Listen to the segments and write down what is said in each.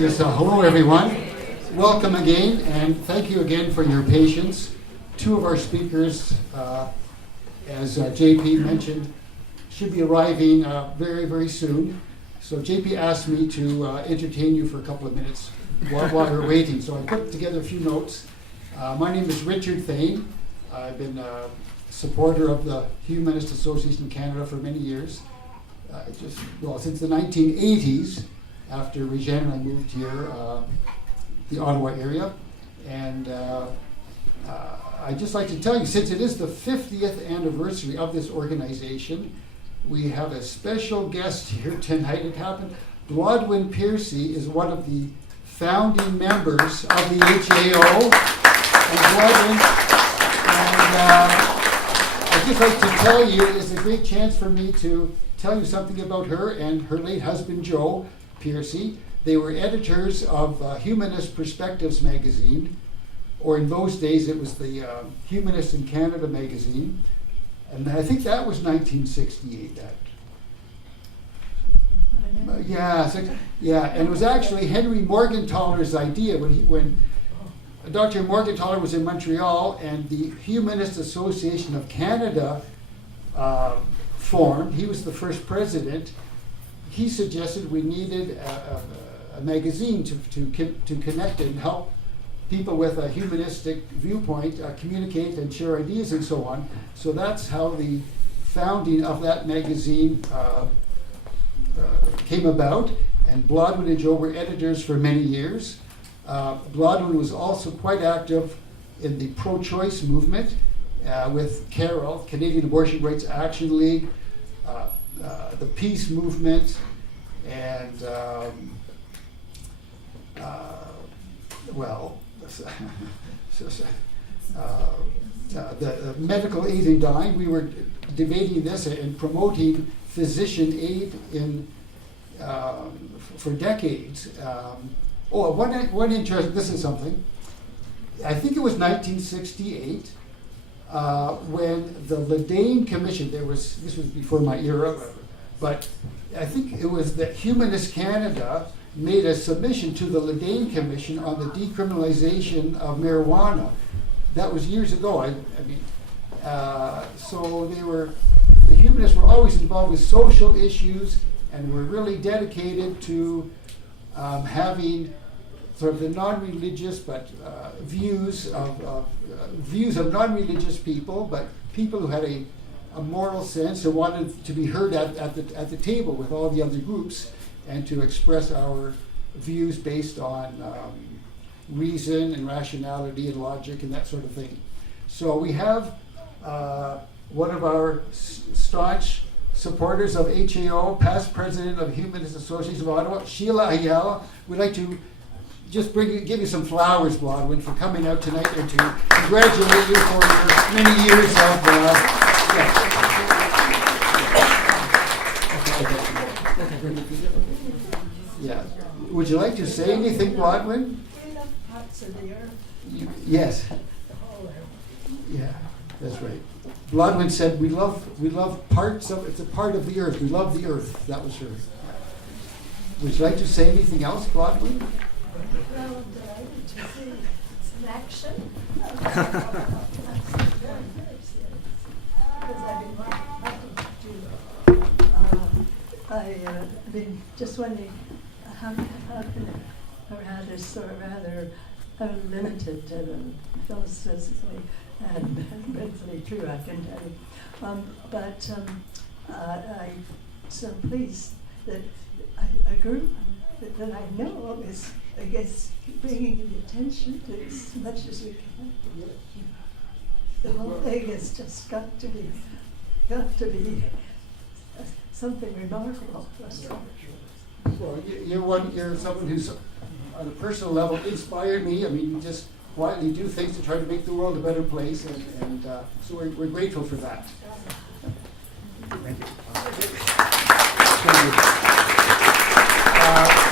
Yes, hello everyone. Welcome again, and thank you again for your patience. Two of our speakers, as JP mentioned, should be arriving very, very soon. So JP asked me to entertain you for a couple of minutes while we're waiting. So I put together a few notes. My name is Richard Thain. I've been a supporter of the Humanist Association in Canada for many years. Since the 1980s, after Regine and I moved here, the Ottawa area. And I'd just like to tell you, since it is the 50th anniversary of this organization, we have a special guest here tonight. It happened. Blodwen Pierce is one of the founding members of the HAO. And I'd just like to tell you, it's a great chance for me to tell you something about her and her late husband, Joe Pierce. They were editors of Humanist Perspectives magazine, or in those days it was the Humanist in Canada magazine, and I think that was 1968. And it was actually Henry Morgenthaler's idea when Dr. Morgenthaler was in Montreal and the Humanist Association of Canada formed. He was the first president. He suggested we needed a magazine to connect and help people with a humanistic viewpoint communicate and share ideas and so on. So that's how the founding of that magazine came about. And Blodwen and Joe were editors for many years. Blodwen was also quite active in the pro-choice movement with CARAL, Canadian Abortion Rights Action League, the peace movement, and the medical aid in dying. We were debating this and promoting physician aid for decades. One interesting. This is something. I think it was 1968. When the Thain Commission, this was before my era, but I think it was that Humanist Canada made a submission to the Thain Commission on the decriminalization of marijuana. That was years ago. So the Humanists were always involved with social issues and were really dedicated to having sort of the non-religious, but views of non-religious people, but people who had a moral sense and wanted to be heard at the table with all the other groups and to express our views based on reason and rationality and logic and that sort of thing. So we have one of our staunch supporters of HAO, past president of Humanist Association of Ottawa, Sheila Ayala. We'd like to just give you some flowers, Blodwen, for coming out tonight and to congratulate you for your many years of yeah. Would you like to say anything, Blodwen? Parts of the earth. Yes. Yeah, that's right. Blodwen said we love parts of it's a part of the earth. We love the earth. That was her. Would you like to say anything else, Blodwen? Well, delighted to see some action. Because I've been wanting to just wondering how can a rather unlimited philosophically and mentally true, I can tell you. I'm so pleased that a group that I know is, I guess, bringing the attention to as much as we can. The whole thing has just got to be something remarkable. Well, you're someone who's, on a personal level, inspired me. I mean, you just quietly do things to try to make the world a better place, and so we're grateful for that. Thank you.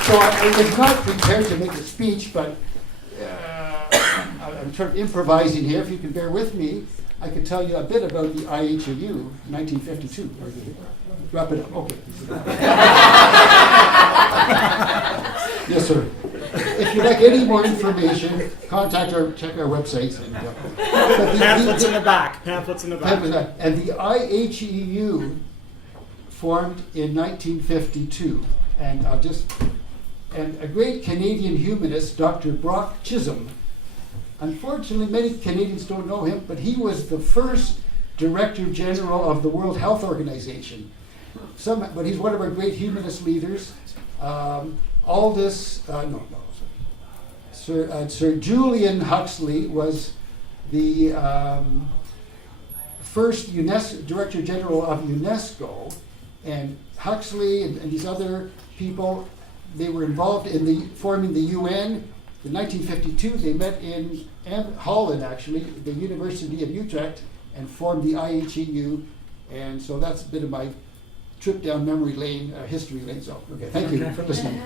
So I was not prepared to make a speech, but I'm sort of improvising here. If you can bear with me, I could tell you a bit about the IHAU, 1952. Wrap it up. Okay. Yes, sir. like any more information, check our websites. And, Pamphlets in the back. Pamphlets in the back. And the IHEU formed in 1952, and a great Canadian humanist, Dr. Brock Chisholm. Unfortunately, many Canadians don't know him, but he was the first Director General of the World Health Organization. But he's one of our great humanist leaders. Sir Julian Huxley was the first Director General of UNESCO, and Huxley and these other people, they were involved in forming the UN. In 1952, they met in Holland, actually, the University of Utrecht, and formed the IHEU. And so that's a bit of my trip down memory lane, history lane. So, okay, thank you for listening.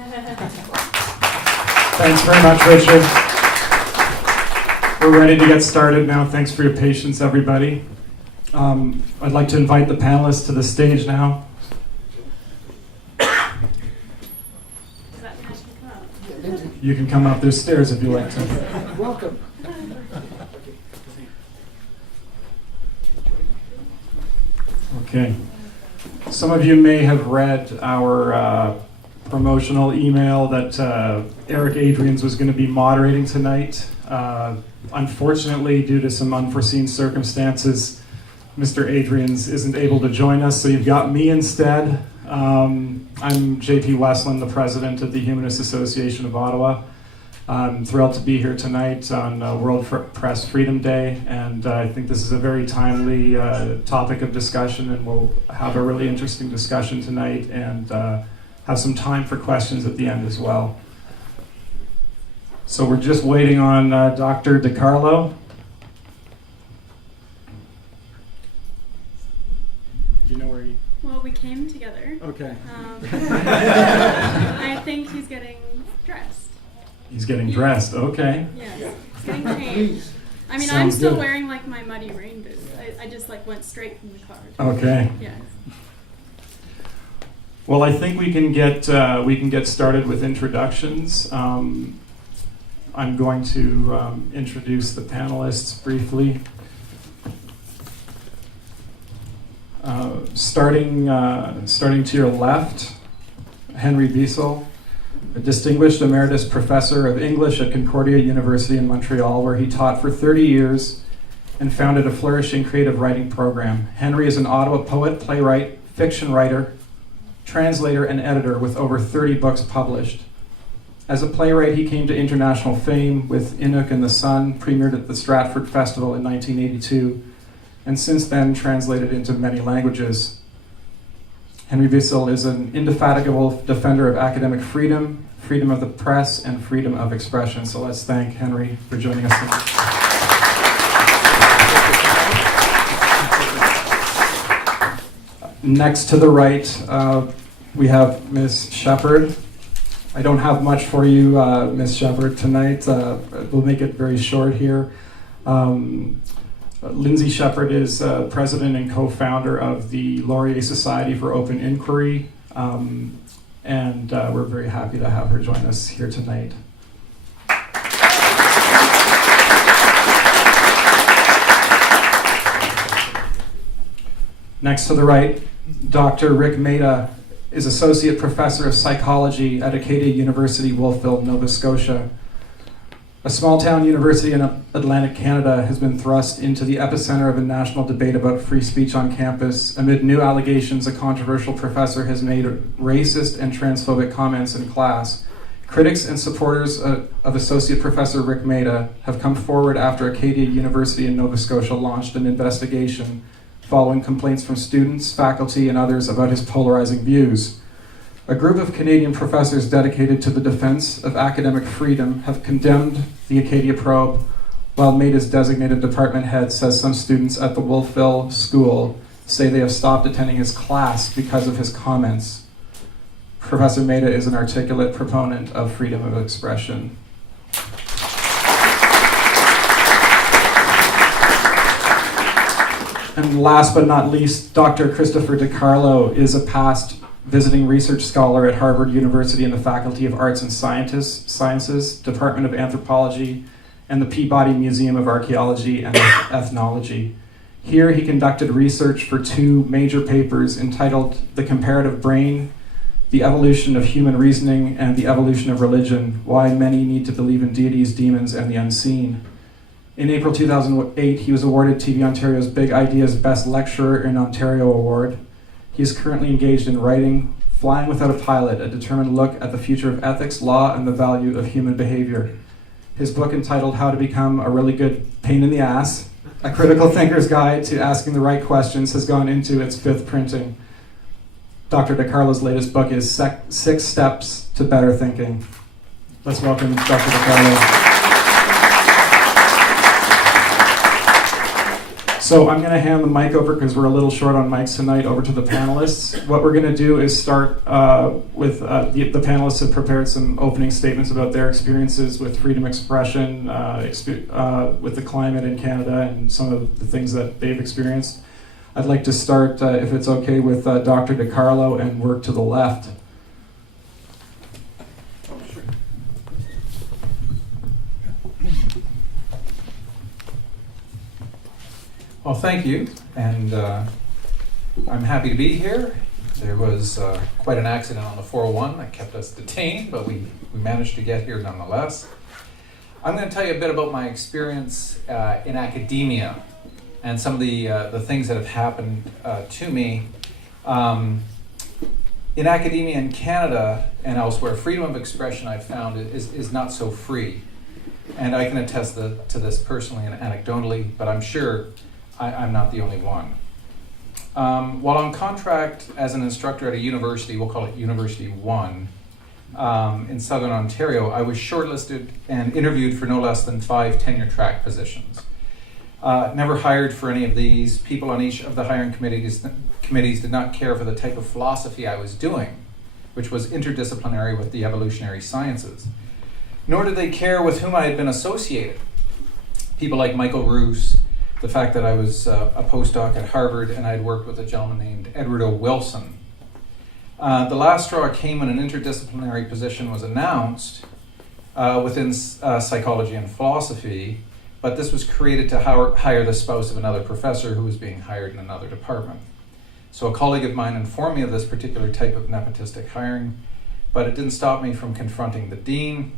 Thanks very much, Richard. We're ready to get started now. Thanks for your patience, everybody. I'd like to invite the panelists to the stage now. You can come up. There's stairs if you like to. Welcome. Okay. Some of you may have read our promotional email that Eric Adrians was going to be moderating tonight. Unfortunately, due to some unforeseen circumstances, Mr. Adrians isn't able to join us, so you've got me instead. I'm J.P. Westland, the president of the Humanist Association of Ottawa. I'm thrilled to be here tonight on World Press Freedom Day, and I think this is a very timely topic of discussion, and we'll have a really interesting discussion tonight and have some time for questions at the end as well. So we're just waiting on Dr. DiCarlo. Do you know where he... Well, we came together. Okay. I think he's getting dressed. He's getting dressed, okay. Yes, he's getting changed. I mean, I'm Sounds still good. wearing like my muddy rain boots. I just like went straight from the car. Okay. Yes. Well, I think we can get started with introductions. I'm going to introduce the panelists briefly. Starting to your left, Henry Beissel, a distinguished emeritus professor of English at Concordia University in Montreal, where he taught for 30 years and founded a flourishing creative writing program. Henry is an Ottawa poet, playwright, fiction writer, translator, and editor with over 30 books published. As a playwright, he came to international fame with Inuk and the Sun, premiered at the Stratford Festival in 1982, and since then translated into many languages. Henry Beissel is an indefatigable defender of academic freedom, freedom of the press, and freedom of expression. So let's thank Henry for joining us tonight. Next to the right, we have Ms. Shepherd. I don't have much for you, Ms. Shepherd, tonight. We'll make it very short here. Lindsay Shepherd is president and co-founder of the Laurier Society for Open Inquiry, and we're very happy to have her join us here tonight. Next to the right, Dr. Rick Mehta is associate professor of psychology at Acadia University, Wolfville, Nova Scotia. A small-town university in Atlantic Canada has been thrust into the epicenter of a national debate about free speech on campus amid new allegations a controversial professor has made racist and transphobic comments in class. Critics and supporters of Associate Professor Rick Mehta have come forward after Acadia University in Nova Scotia launched an investigation following complaints from students, faculty, and others about his polarizing views. A group of Canadian professors dedicated to the defense of academic freedom have condemned the Acadia probe, while Mehta's designated department head says some students at the Wolfville School say they have stopped attending his class because of his comments. Professor Mehta is an articulate proponent of freedom of expression. And last but not least, Dr. Christopher DiCarlo is a past visiting research scholar at Harvard University in the Faculty of Arts and Sciences, Department of Anthropology, and the Peabody Museum of Archaeology and Ethnology. Here he conducted research for 2 major papers entitled The Comparative Brain, The Evolution of Human Reasoning, and The Evolution of Religion, Why Many Need to Believe in Deities, Demons, and the Unseen. In April 2008, he was awarded TV Ontario's Big Ideas Best Lecturer in Ontario Award. He is currently engaged in writing Flying Without a Pilot, a determined look at the future of ethics, law, and the value of human behavior. His book entitled How to Become a Really Good Pain in the Ass, A Critical Thinker's Guide to Asking the Right Questions, has gone into its 5th printing. Dr. DiCarlo's latest book is 6 Steps to Better Thinking. Let's welcome Dr. DiCarlo. So I'm going to hand the mic over, because we're a little short on mics tonight, over to the panelists. What we're going to do is start with the panelists have prepared some opening statements about their experiences with freedom of expression, with the climate in Canada, and some of the things that they've experienced. I'd like to start, if it's okay, with Dr. DiCarlo and work to the left. Well, thank you, and I'm happy to be here. There was quite an accident on the 401 that kept us detained, but we managed to get here nonetheless. I'm going to tell you a bit about my experience in academia and some of the things that have happened to me. In academia in Canada and elsewhere, freedom of expression, I've found, is not so free. And I can attest to this personally and anecdotally, but I'm sure I'm not the only one. While on contract as an instructor at a university, we'll call it University 1, in Southern Ontario, I was shortlisted and interviewed for no less than 5 tenure track positions. Never hired for any of these. People on each of the hiring committees did not care for the type of philosophy I was doing, which was interdisciplinary with the evolutionary sciences. Nor did they care with whom I had been associated. People like Michael Roos, the fact that I was a postdoc at Harvard and I'd worked with a gentleman named Edward O. Wilson. The last straw came when an interdisciplinary position was announced within psychology and philosophy, but this was created to hire the spouse of another professor who was being hired in another department. So a colleague of mine informed me of this particular type of nepotistic hiring, but it didn't stop me from confronting the dean.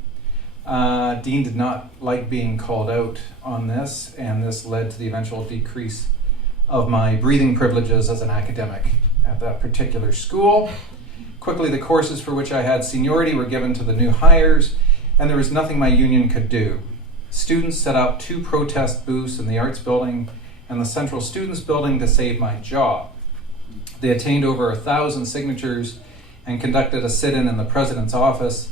Dean did not like being called out on this, and this led to the eventual decrease of my breathing privileges as an academic at that particular school. Quickly, the courses for which I had seniority were given to the new hires, and there was nothing my union could do. Students set up 2 protest booths in the Arts Building and the Central Students Building to save my job. They attained over 1,000 signatures and conducted a sit-in in the president's office.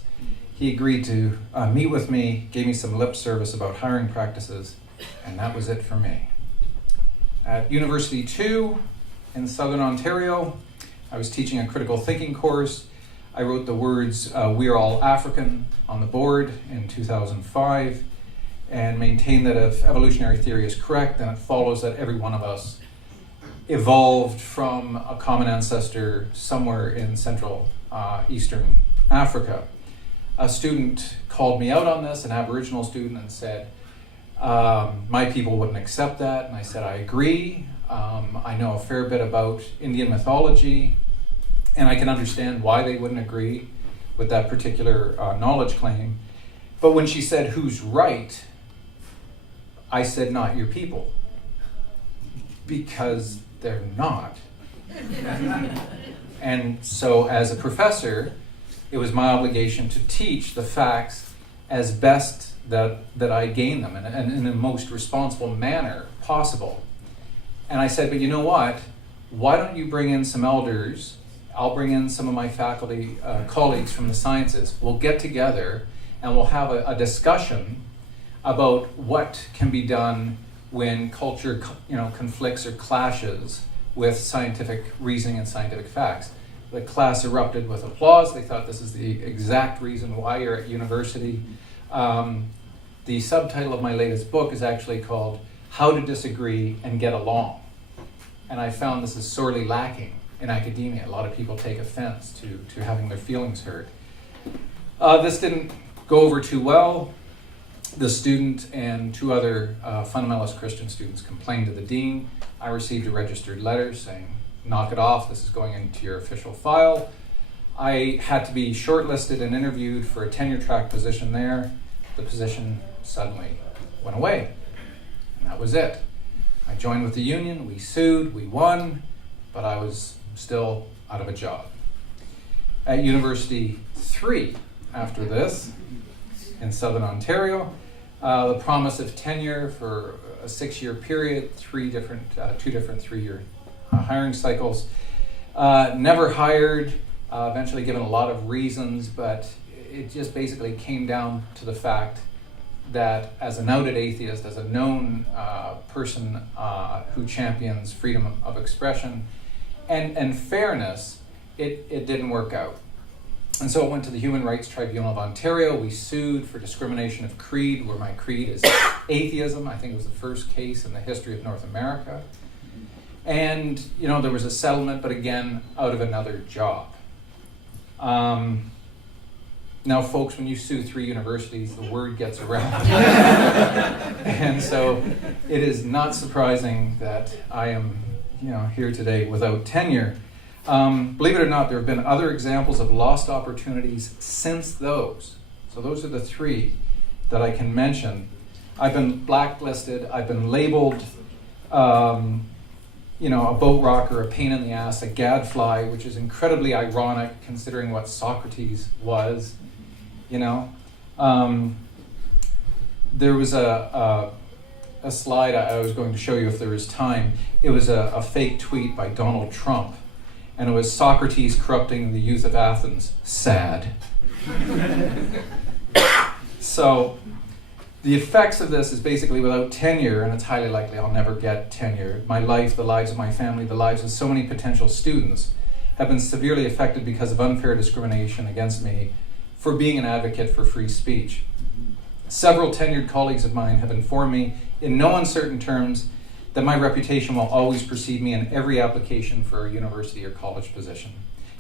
He agreed to meet with me, gave me some lip service about hiring practices, and that was it for me. At University 2 in Southern Ontario, I was teaching a critical thinking course. I wrote the words, "We're all African" on the board in 2005, and maintained that if evolutionary theory is correct, then it follows that every one of us evolved from a common ancestor somewhere in Central Eastern Africa. A student called me out on this, an Aboriginal student, and said, my people wouldn't accept that. And I said, I agree. I know a fair bit about Indian mythology, and I can understand why they wouldn't agree with that particular knowledge claim. But when she said, who's right? I said, not your people. Because they're not. And so as a professor, it was my obligation to teach the facts as best that I gain them and in the most responsible manner possible. And I said, but you know what? Why don't you bring in some elders? I'll bring in some of my faculty colleagues from the sciences. We'll get together and we'll have a discussion about what can be done when culture conflicts or clashes with scientific reasoning and scientific facts. The class erupted with applause. They thought this is the exact reason why you're at university. The subtitle of my latest book is actually called How to Disagree and Get Along. And I found this is sorely lacking in academia. A lot of people take offense to having their feelings hurt. This didn't go over too well. The student and 2 other fundamentalist Christian students complained to the dean. I received a registered letter saying, knock it off, this is going into your official file. I had to be shortlisted and interviewed for a tenure-track position there. The position suddenly went away, and that was it. I joined with the union, we sued, we won, but I was still out of a job. At University 3, after this, in Southern Ontario, the promise of tenure for a 6-year period, 2 different 3-year hiring cycles. Never hired, eventually given a lot of reasons, but it just basically came down to the fact that as a noted atheist, as a known person who champions freedom of expression and fairness, it didn't work out. And so it went to the Human Rights Tribunal of Ontario. We sued for discrimination of creed, where my creed is atheism. I think it was the first case in the history of North America. And, there was a settlement, but again, out of another job. Now, folks, when you sue 3 universities, the word gets around. And so it is not surprising that I am, here today without tenure. Believe it or not, there have been other examples of lost opportunities since those. So those are the 3 that I can mention. I've been blacklisted. I've been labeled, a boat rocker, a pain in the ass, a gadfly, which is incredibly ironic considering what Socrates was. There was a slide I was going to show you if there was time. It was a fake tweet by Donald Trump, and it was Socrates corrupting the youth of Athens. Sad. So the effects of this is basically without tenure, and it's highly likely I'll never get tenure. My life, the lives of my family, the lives of so many potential students have been severely affected because of unfair discrimination against me for being an advocate for free speech. Several tenured colleagues of mine have informed me in no uncertain terms that my reputation will always precede me in every application for a university or college position.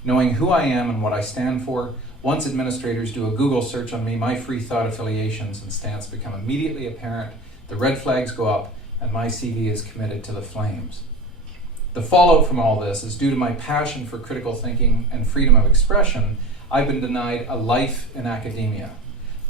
Knowing who I am and what I stand for, once administrators do a Google search on me, my free thought affiliations and stance become immediately apparent, the red flags go up, and my CV is committed to the flames. The fallout from all this is due to my passion for critical thinking and freedom of expression. I've been denied a life in academia,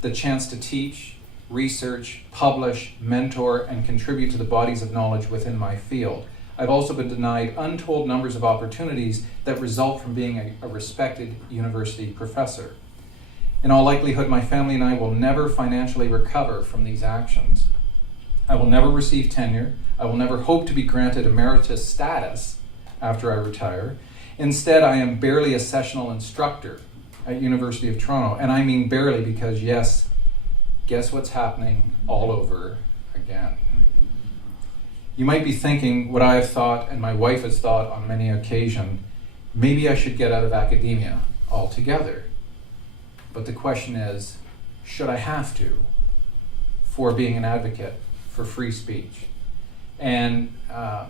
the chance to teach, research, publish, mentor, and contribute to the bodies of knowledge within my field. I've also been denied untold numbers of opportunities that result from being a respected university professor. In all likelihood, my family and I will never financially recover from these actions. I will never receive tenure. I will never hope to be granted emeritus status after I retire. Instead, I am barely a sessional instructor at University of Toronto, and I mean barely because, yes, guess what's happening all over again? You might be thinking what I have thought and my wife has thought on many occasions, maybe I should get out of academia altogether. But the question is, should I have to for being an advocate for free speech? And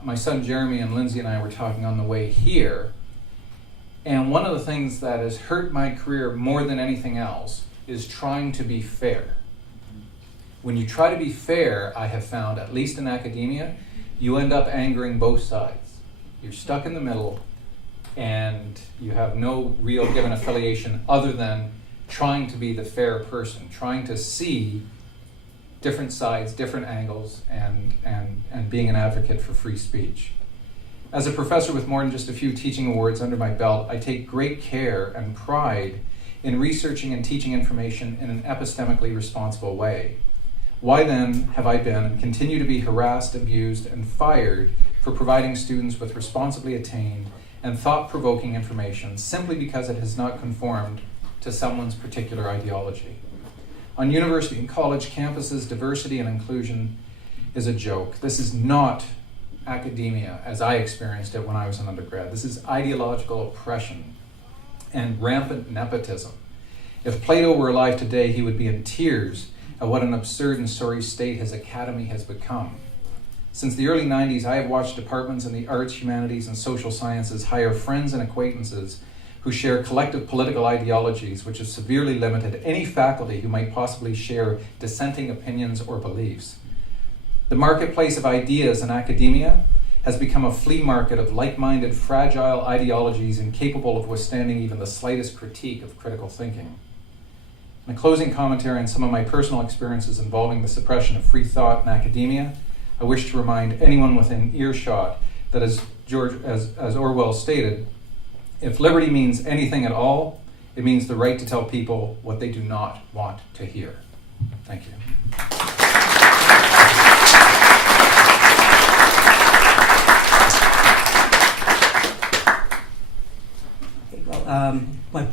my son Jeremy and Lindsay and I were talking on the way here, and one of the things that has hurt my career more than anything else is trying to be fair. When you try to be fair, I have found, at least in academia, you end up angering both sides. You're stuck in the middle, and you have no real given affiliation other than trying to be the fair person, trying to see different sides, different angles, and being an advocate for free speech. As a professor with more than just a few teaching awards under my belt, I take great care and pride in researching and teaching information in an epistemically responsible way. Why then have I been and continue to be harassed, abused, and fired for providing students with responsibly attained and thought-provoking information simply because it has not conformed to someone's particular ideology? On university and college campuses, diversity and inclusion is a joke. This is not academia as I experienced it when I was an undergrad. This is ideological oppression and rampant nepotism. If Plato were alive today, he would be in tears at what an absurd and sorry state his academy has become. Since the early 90s, I have watched departments in the arts, humanities, and social sciences hire friends and acquaintances who share collective political ideologies, which have severely limited any faculty who might possibly share dissenting opinions or beliefs. The marketplace of ideas in academia has become a flea market of like-minded, fragile ideologies incapable of withstanding even the slightest critique of critical thinking. In a closing commentary on some of my personal experiences involving the suppression of free thought in academia, I wish to remind anyone within earshot that as Orwell stated, if liberty means anything at all, it means the right to tell people what they do not want to hear. Thank you.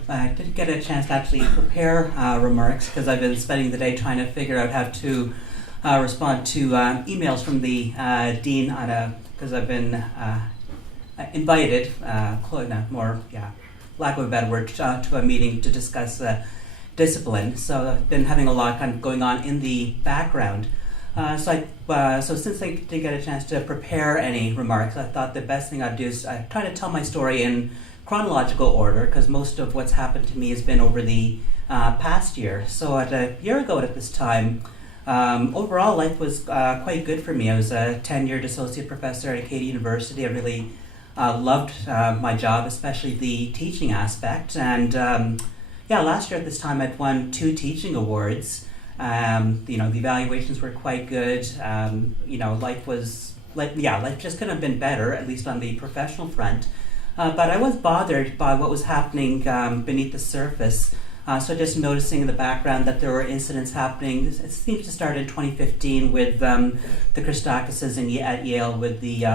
I didn't get a chance to actually prepare remarks because I've been spending the day trying to figure out how to respond to emails from the dean because I've been invited, lack of a better word, to a meeting to discuss discipline. So I've been having a lot kind of going on in the background. So since I didn't get a chance to prepare any remarks, I thought the best thing I'd do is try to tell my story in chronological order, because most of what's happened to me has been over the past year. So a year ago at this time, overall life was quite good for me. I was a tenured associate professor at Acadia University. I really loved my job, especially the teaching aspect. And last year at this time I'd won 2 teaching awards. The evaluations were quite good. Life just couldn't have been better, at least on the professional front. But I was bothered by what was happening beneath the surface. So just noticing in the background that there were incidents happening. It seems to start in 2015 with the Christakises at Yale, with the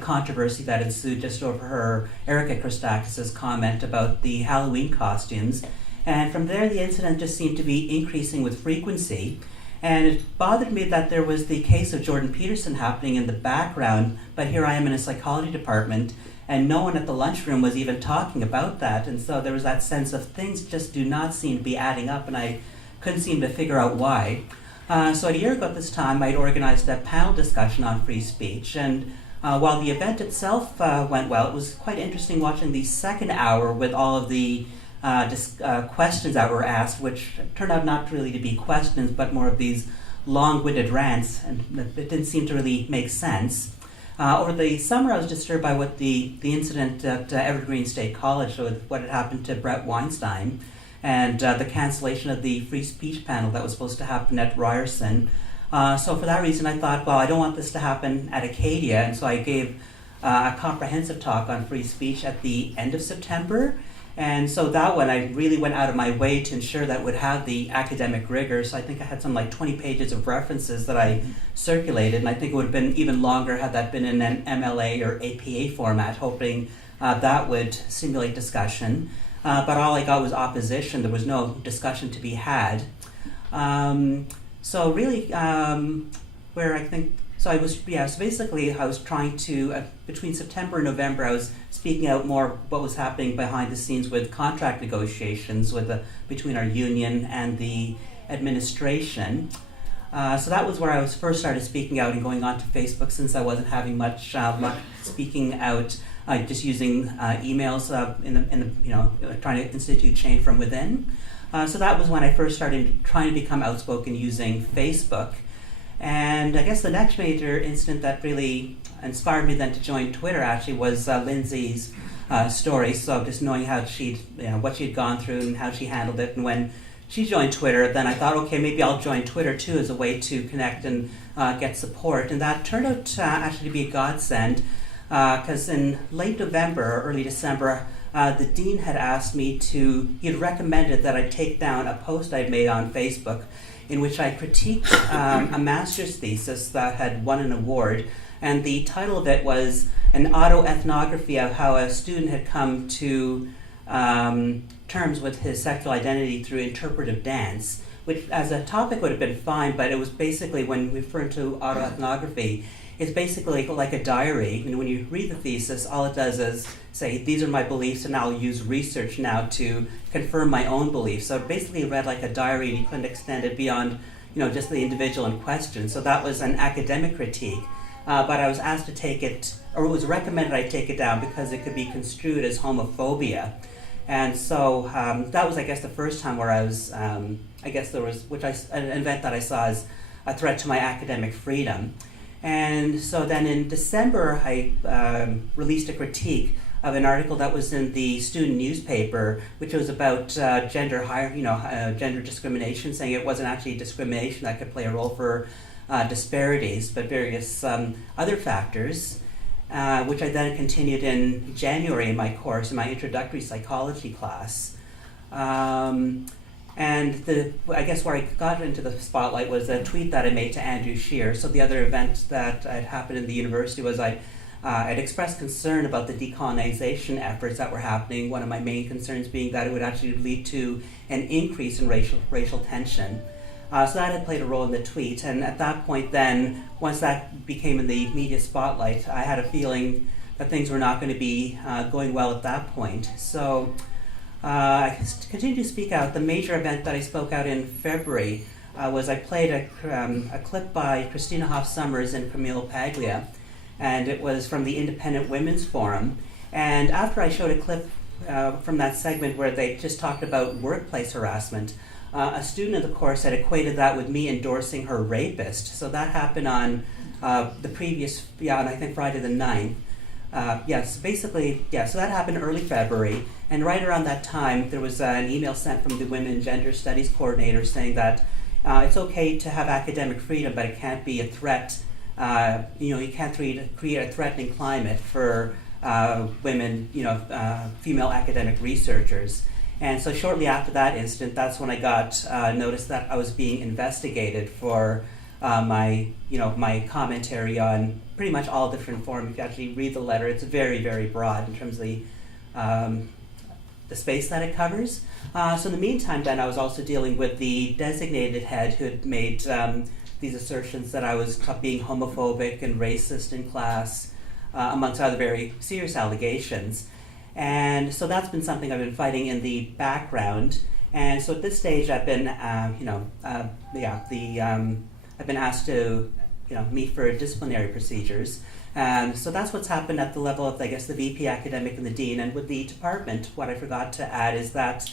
controversy that ensued just over Erica Christakis' comment about the Halloween costumes. And from there, the incident just seemed to be increasing with frequency. And it bothered me that there was the case of Jordan Peterson happening in the background, but here I am in a psychology department, and no one at the lunchroom was even talking about that. And so there was that sense of things just do not seem to be adding up, and I couldn't seem to figure out why. So a year ago at this time, I'd organized a panel discussion on free speech, and while the event itself went well, it was quite interesting watching the second hour with all of the questions that were asked, which turned out not really to be questions, but more of these long-winded rants, and it didn't seem to really make sense. Over the summer, I was disturbed by what the incident at Evergreen State College, so what had happened to Brett Weinstein, and the cancellation of the free speech panel that was supposed to happen at Ryerson. So for that reason, I thought, well, I don't want this to happen at Acadia, and so I gave a comprehensive talk on free speech at the end of September. And so that one, I really went out of my way to ensure that it would have the academic rigor. So I think I had some 20 pages of references that I circulated, and I think it would have been even longer had that been in an MLA or APA format, hoping that would stimulate discussion. But all I got was opposition. There was no discussion to be had. So really, so basically I was trying to, between September and November, I was speaking out more what was happening behind the scenes with contract negotiations between our union and the administration. So that was where I first started speaking out and going onto Facebook, since I wasn't having much luck speaking out, just using emails trying to institute change from within. So that was when I first started trying to become outspoken using Facebook. And I guess the next major incident that really inspired me then to join Twitter actually was Lindsay's story. So just knowing how what she'd gone through and how she handled it. And when she joined Twitter, then I thought, okay, maybe I'll join Twitter too as a way to connect and get support. And that turned out actually to be a godsend, because in late November or early December, the dean had asked me he had recommended that I take down a post I'd made on Facebook in which I critiqued a master's thesis that had won an award. And the title of it was an autoethnography of how a student had come to terms with his sexual identity through interpretive dance, which as a topic would have been fine, but it was basically, when we refer to autoethnography, it's basically like a diary. And when you read the thesis, all it does is say, these are my beliefs, and I'll use research now to confirm my own beliefs. So it basically read like a diary, and you couldn't extend it beyond, just the individual in question. So that was an academic critique. But I was asked to take it, or it was recommended I take it down because it could be construed as homophobia. And so that was, I guess, the first time where I was, an event that I saw as a threat to my academic freedom. And so then in December, I released a critique of an article that was in the student newspaper, which was about gender discrimination, saying it wasn't actually discrimination that could play a role for disparities, but various other factors, which I then continued in January in my course, in my introductory psychology class. And I guess where I got into the spotlight was a tweet that I made to Andrew Scheer. So the other event that had happened in the university was I'd expressed concern about the decolonization efforts that were happening, one of my main concerns being that it would actually lead to an increase in racial tension. So that had played a role in the tweet, and at that point then, once that became in the media spotlight, I had a feeling that things were not going to be going well at that point. So I continued to speak out. The major event that I spoke out in February was I played a clip by Christina Hoff Sommers and Camille Paglia, and it was from the Independent Women's Forum. And after I showed a clip from that segment where they just talked about workplace harassment, a student of the course had equated that with me endorsing her rapist. So that happened on the previous, on I think Friday the 9th. So that happened early February, and right around that time there was an email sent from the Women and Gender Studies coordinator saying that it's okay to have academic freedom, but it can't be a threat. You can't create a threatening climate for women, female academic researchers. And so shortly after that incident, that's when I got notice that I was being investigated for my commentary on pretty much all different forms. If you actually read the letter, it's very, very broad in terms of the space that it covers. So in the meantime, then I was also dealing with the designated head who had made these assertions that I was being homophobic and racist in class, amongst other very serious allegations. And so that's been something I've been fighting in the background. And so at this stage, I've been, I've been asked to, meet for disciplinary procedures. So that's what's happened at the level of, I guess, the VP academic and the dean. And with the department, what I forgot to add is that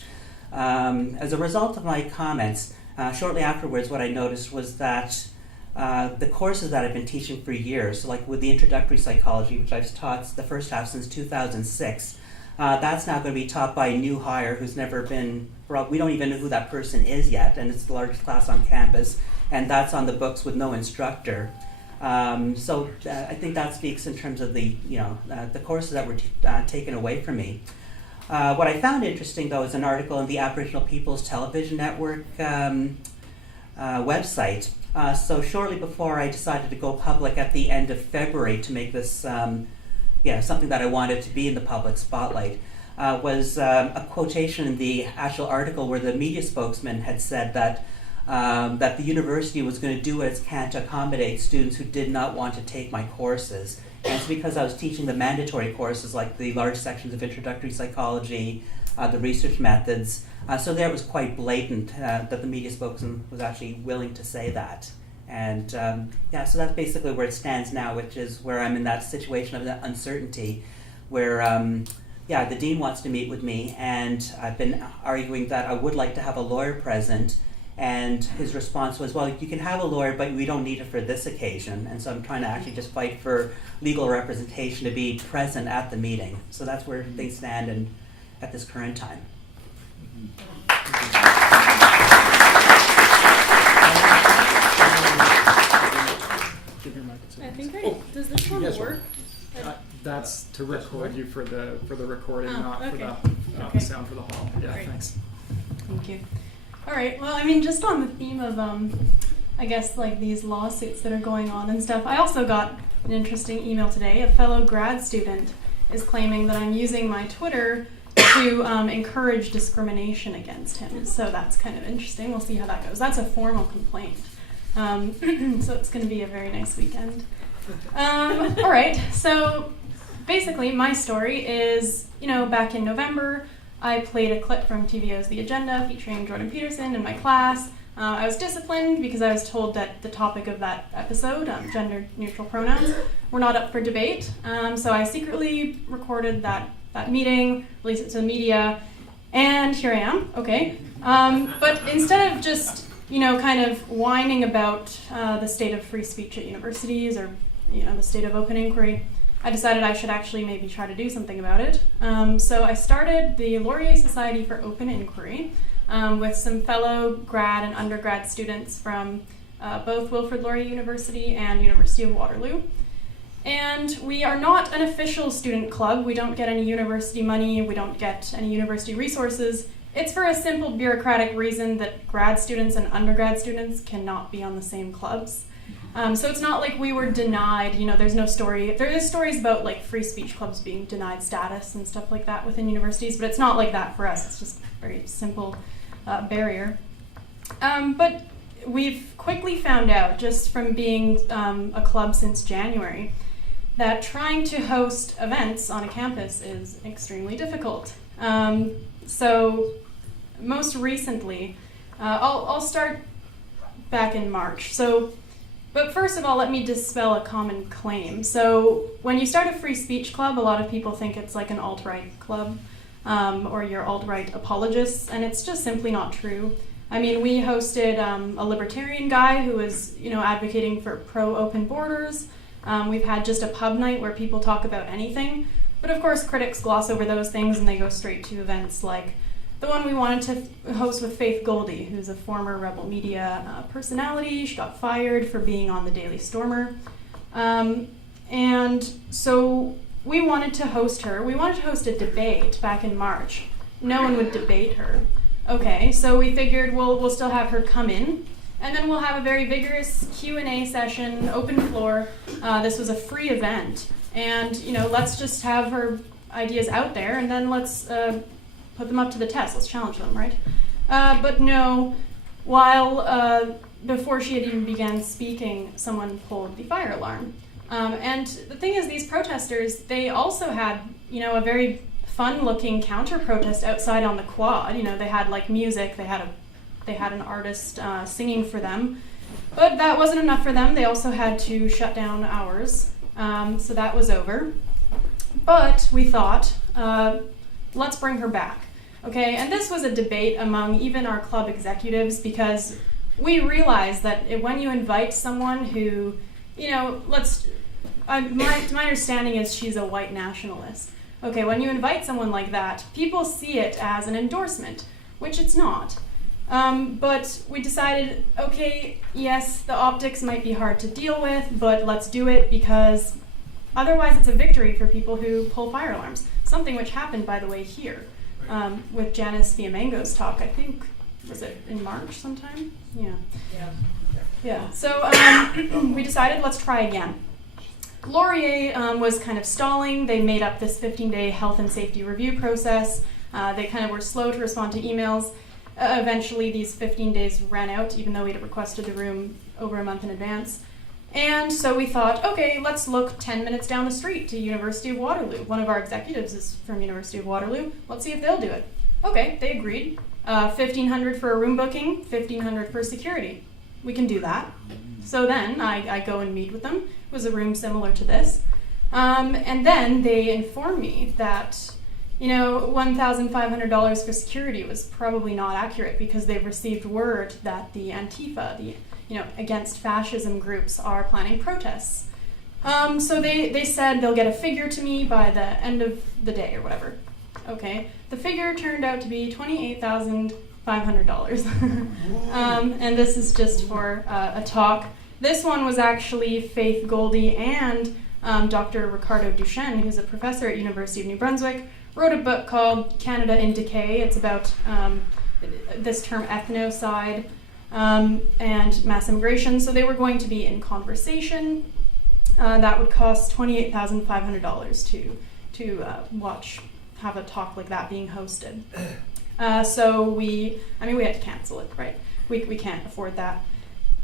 as a result of my comments, shortly afterwards, what I noticed was that the courses that I've been teaching for years, so like with the introductory psychology, which I've taught the first half since 2006, that's now going to be taught by a new hire who's never been, we don't even know who that person is yet, and it's the largest class on campus, and that's on the books with no instructor. So I think that speaks in terms of the courses that were taken away from me. What I found interesting, though, is an article in the Aboriginal People's Television Network website. So shortly before I decided to go public at the end of February to make this something that I wanted to be in the public spotlight, was a quotation in the actual article where the media spokesman had said that the university was going to do what it can to accommodate students who did not want to take my courses. And it's because I was teaching the mandatory courses like the large sections of introductory psychology, the research methods. So there it was quite blatant that the media spokesman was actually willing to say that. And so that's basically where it stands now, which is where I'm in that situation of uncertainty where the dean wants to meet with me, and I've been arguing that I would like to have a lawyer present, and his response was, well, you can have a lawyer, but we don't need it for this occasion. And so I'm trying to actually just fight for legal representation to be present at the meeting. So that's where things stand at this current time. I think does this one work? That's to record you for the recording, not for the Okay. sound for the hall. Yeah, Great. thanks. Thank you. All right. Well, I mean, just on the theme of, I guess, like these lawsuits that are going on and stuff, I also got an interesting email today. A fellow grad student is claiming that I'm using my Twitter to encourage discrimination against him. So that's kind of interesting. We'll see how that goes. That's a formal complaint. So it's going to be a very nice weekend. All right. So basically, my story is, back in November, I played a clip from TVO's The Agenda featuring Jordan Peterson in my class. I was disciplined because I was told that the topic of that episode, gender-neutral pronouns, were not up for debate. So I secretly recorded that meeting, released it to the media, and here I am, okay. But instead of just, kind of whining about the state of free speech at universities or, the state of open inquiry, I decided I should actually maybe try to do something about it. So I started the Laurier Society for Open Inquiry with some fellow grad and undergrad students from both Wilfrid Laurier University and University of Waterloo. And we are not an official student club. We don't get any university money. We don't get any university resources. It's for a simple bureaucratic reason that grad students and undergrad students cannot be on the same clubs. So it's not like we were denied, there's no story. There is stories about like free speech clubs being denied status and stuff like that within universities, but it's not like that for us. It's just a very simple barrier. But we've quickly found out, just from being a club since January, that trying to host events on a campus is extremely difficult. So most recently, I'll start back in March. But first of all, let me dispel a common claim. So when you start a free speech club, a lot of people think it's like an alt-right club, or you're alt-right apologists, and it's just simply not true. I mean, we hosted a libertarian guy who was, advocating for pro-open borders. We've had just a pub night where people talk about anything. But of course, critics gloss over those things and they go straight to events like the one we wanted to host with Faith Goldie, who's a former Rebel Media personality. She got fired for being on the Daily Stormer. And so we wanted to host her. We wanted to host a debate back in March. No one would debate her. Okay, so we figured we'll still have her come in, and then we'll have a very vigorous Q&A session, open floor. This was a free event, and let's just have her ideas out there, and then let's put them up to the test. Let's challenge them, right? But no, before she had even began speaking, someone pulled the fire alarm. And the thing is, these protesters, they also had, a very fun-looking counter-protest outside on the quad. They had like music. They had an artist singing for them, but that wasn't enough for them. They also had to shut down ours, so that was over. But we thought, let's bring her back, okay? And this was a debate among even our club executives, because we realized that when you invite someone who, my understanding is she's a white nationalist. Okay, when you invite someone like that, people see it as an endorsement, which it's not. But we decided, okay, yes, the optics might be hard to deal with, but let's do it, because otherwise it's a victory for people who pull fire alarms. Something which happened, by the way, here with Janice Fiamengo's talk. I think, was it in March sometime? Yeah. So we decided, let's try again. Laurier was kind of stalling. They made up this 15-day health and safety review process. They kind of were slow to respond to emails. Eventually, these 15 days ran out, even though we had requested the room over a month in advance. And so we thought, okay, let's look 10 minutes down the street to University of Waterloo. One of our executives is from University of Waterloo. Let's see if they'll do it. Okay, they agreed. $1,500 for a room booking, $1,500 for security. We can do that. So then I go and meet with them. It was a room similar to this. And then they informed me that, $1,500 for security was probably not accurate, because they've received word that the Antifa, the against fascism groups, are planning protests. So they said they'll get a figure to me by the end of the day or whatever. Okay, the figure turned out to be $28,500. And this is just for a talk. This one was actually Faith Goldie and Dr. Ricardo Duchesne, who's a professor at University of New Brunswick, wrote a book called Canada in Decay. It's about this term ethnocide and mass immigration. So they were going to be in conversation. That would cost $28,500 to have a talk like that being hosted. So we had to cancel it, right? We can't afford that.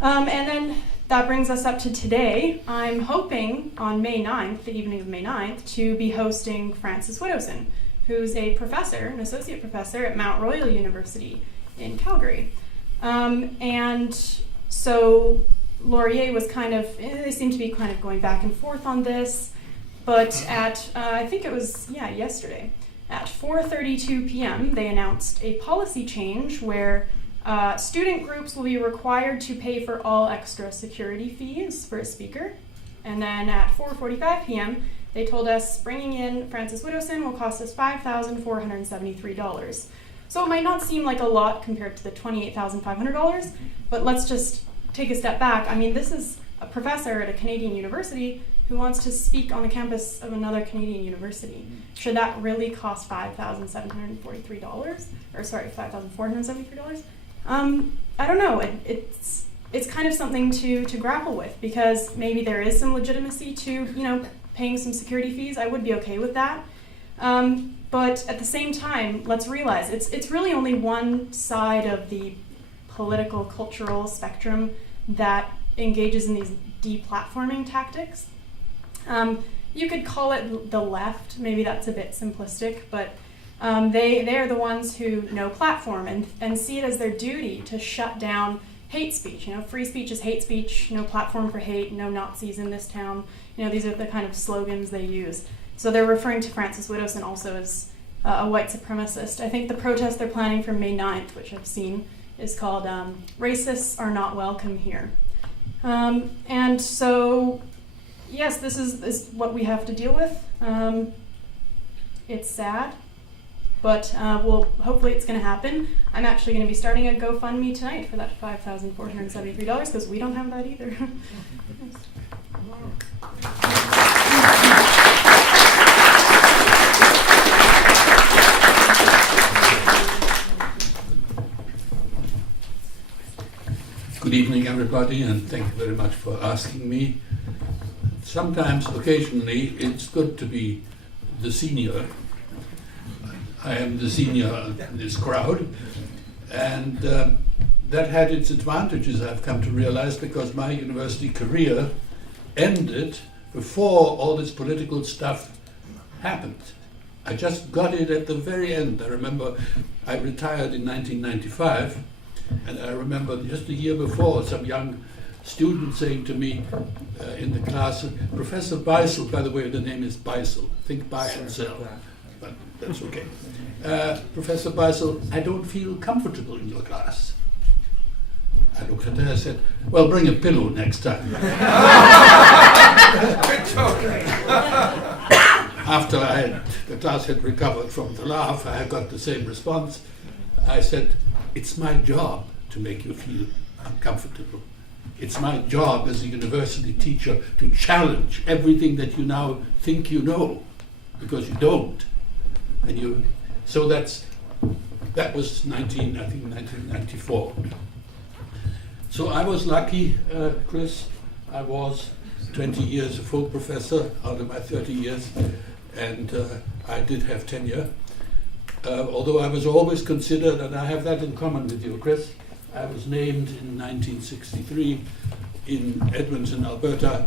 And then that brings us up to today. I'm hoping on May 9th, the evening of May 9th, to be hosting Frances Widdowson, who's a professor, an associate professor at Mount Royal University in Calgary. And so Laurier was they seem to be kind of going back and forth on this, but at, I think it was, yesterday, at 4:32 p.m., they announced a policy change where student groups will be required to pay for all extra security fees for a speaker. And then at 4:45 p.m., they told us bringing in Francis Widdowson will cost us $5,473. So it might not seem like a lot compared to the $28,500, but let's just take a step back. I mean, this is a professor at a Canadian university who wants to speak on the campus of another Canadian university. Should that really cost $5,743? Or sorry, $5,473? I don't know. It's kind of something to grapple with, because maybe there is some legitimacy to, paying some security fees. I would be okay with that. But at the same time, let's realize it's really only one side of the political, cultural spectrum that engages in these deplatforming tactics. You could call it the left. Maybe that's a bit simplistic, but they are the ones who know platform and see it as their duty to shut down hate speech. Free speech is hate speech, no platform for hate, no Nazis in this town. These are the kind of slogans they use. So they're referring to Francis Widdowson also as a white supremacist. I think the protest they're planning for May 9th, which I've seen, is called Racists Are Not Welcome Here. And so, yes, this is what we have to deal with. It's sad, but hopefully it's going to happen. I'm actually going to be starting a GoFundMe tonight for that $5,473 because we don't have that either. Good evening, everybody, and thank you very much for asking me. Sometimes, occasionally, it's good to be the senior. I am the senior in this crowd, and that had its advantages, I've come to realize, because my university career ended before all this political stuff happened. I just got it at the very end. I remember I retired in 1995, and I remember just a year before some young student saying to me in the class, Professor Beissel, by the way, the name is Beissel, think by himself, but that's okay. Professor Beissel, I don't feel comfortable in your class. I looked at her and said, well, bring a pillow next time. After the class had recovered from the laugh, I got the same response. I said, it's my job to make you feel uncomfortable. It's my job as a university teacher to challenge everything that you now think you know, because you don't. And so that was 1994. So I was lucky, Chris. I was 20 years a full professor out of my 30 years, and I did have tenure. Although I was always considered, and I have that in common with you, Chris, I was named in 1963 in Edmonton, Alberta,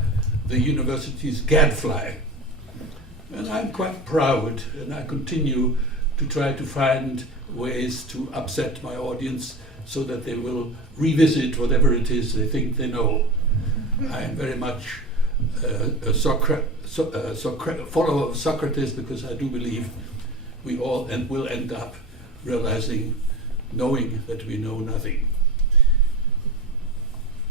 the university's gadfly. And I'm quite proud, and I continue to try to find ways to upset my audience so that they will revisit whatever it is they think they know. I am very much a follower of Socrates, because I do believe we all will end up knowing that we know nothing.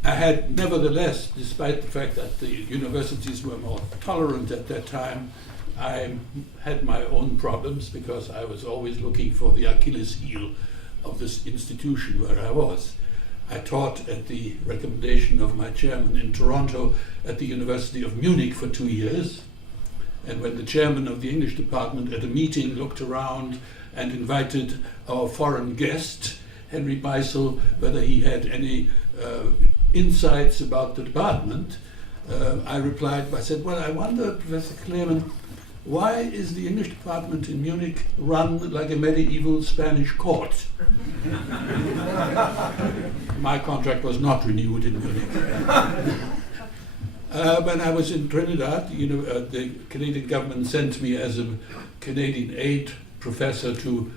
I had, nevertheless, despite the fact that the universities were more tolerant at that time, I had my own problems, because I was always looking for the Achilles heel of this institution where I was. I taught at the recommendation of my chairman in Toronto at the University of Munich for 2 years. And when the chairman of the English department at a meeting looked around and invited our foreign guest, Henry Beissel, whether he had any insights about the department, I replied, I said, well, I wonder, Professor Kleeman, why is the English department in Munich run like a medieval Spanish court? My contract was not renewed in Munich. When I was in Trinidad, the Canadian government sent me as a Canadian aid professor to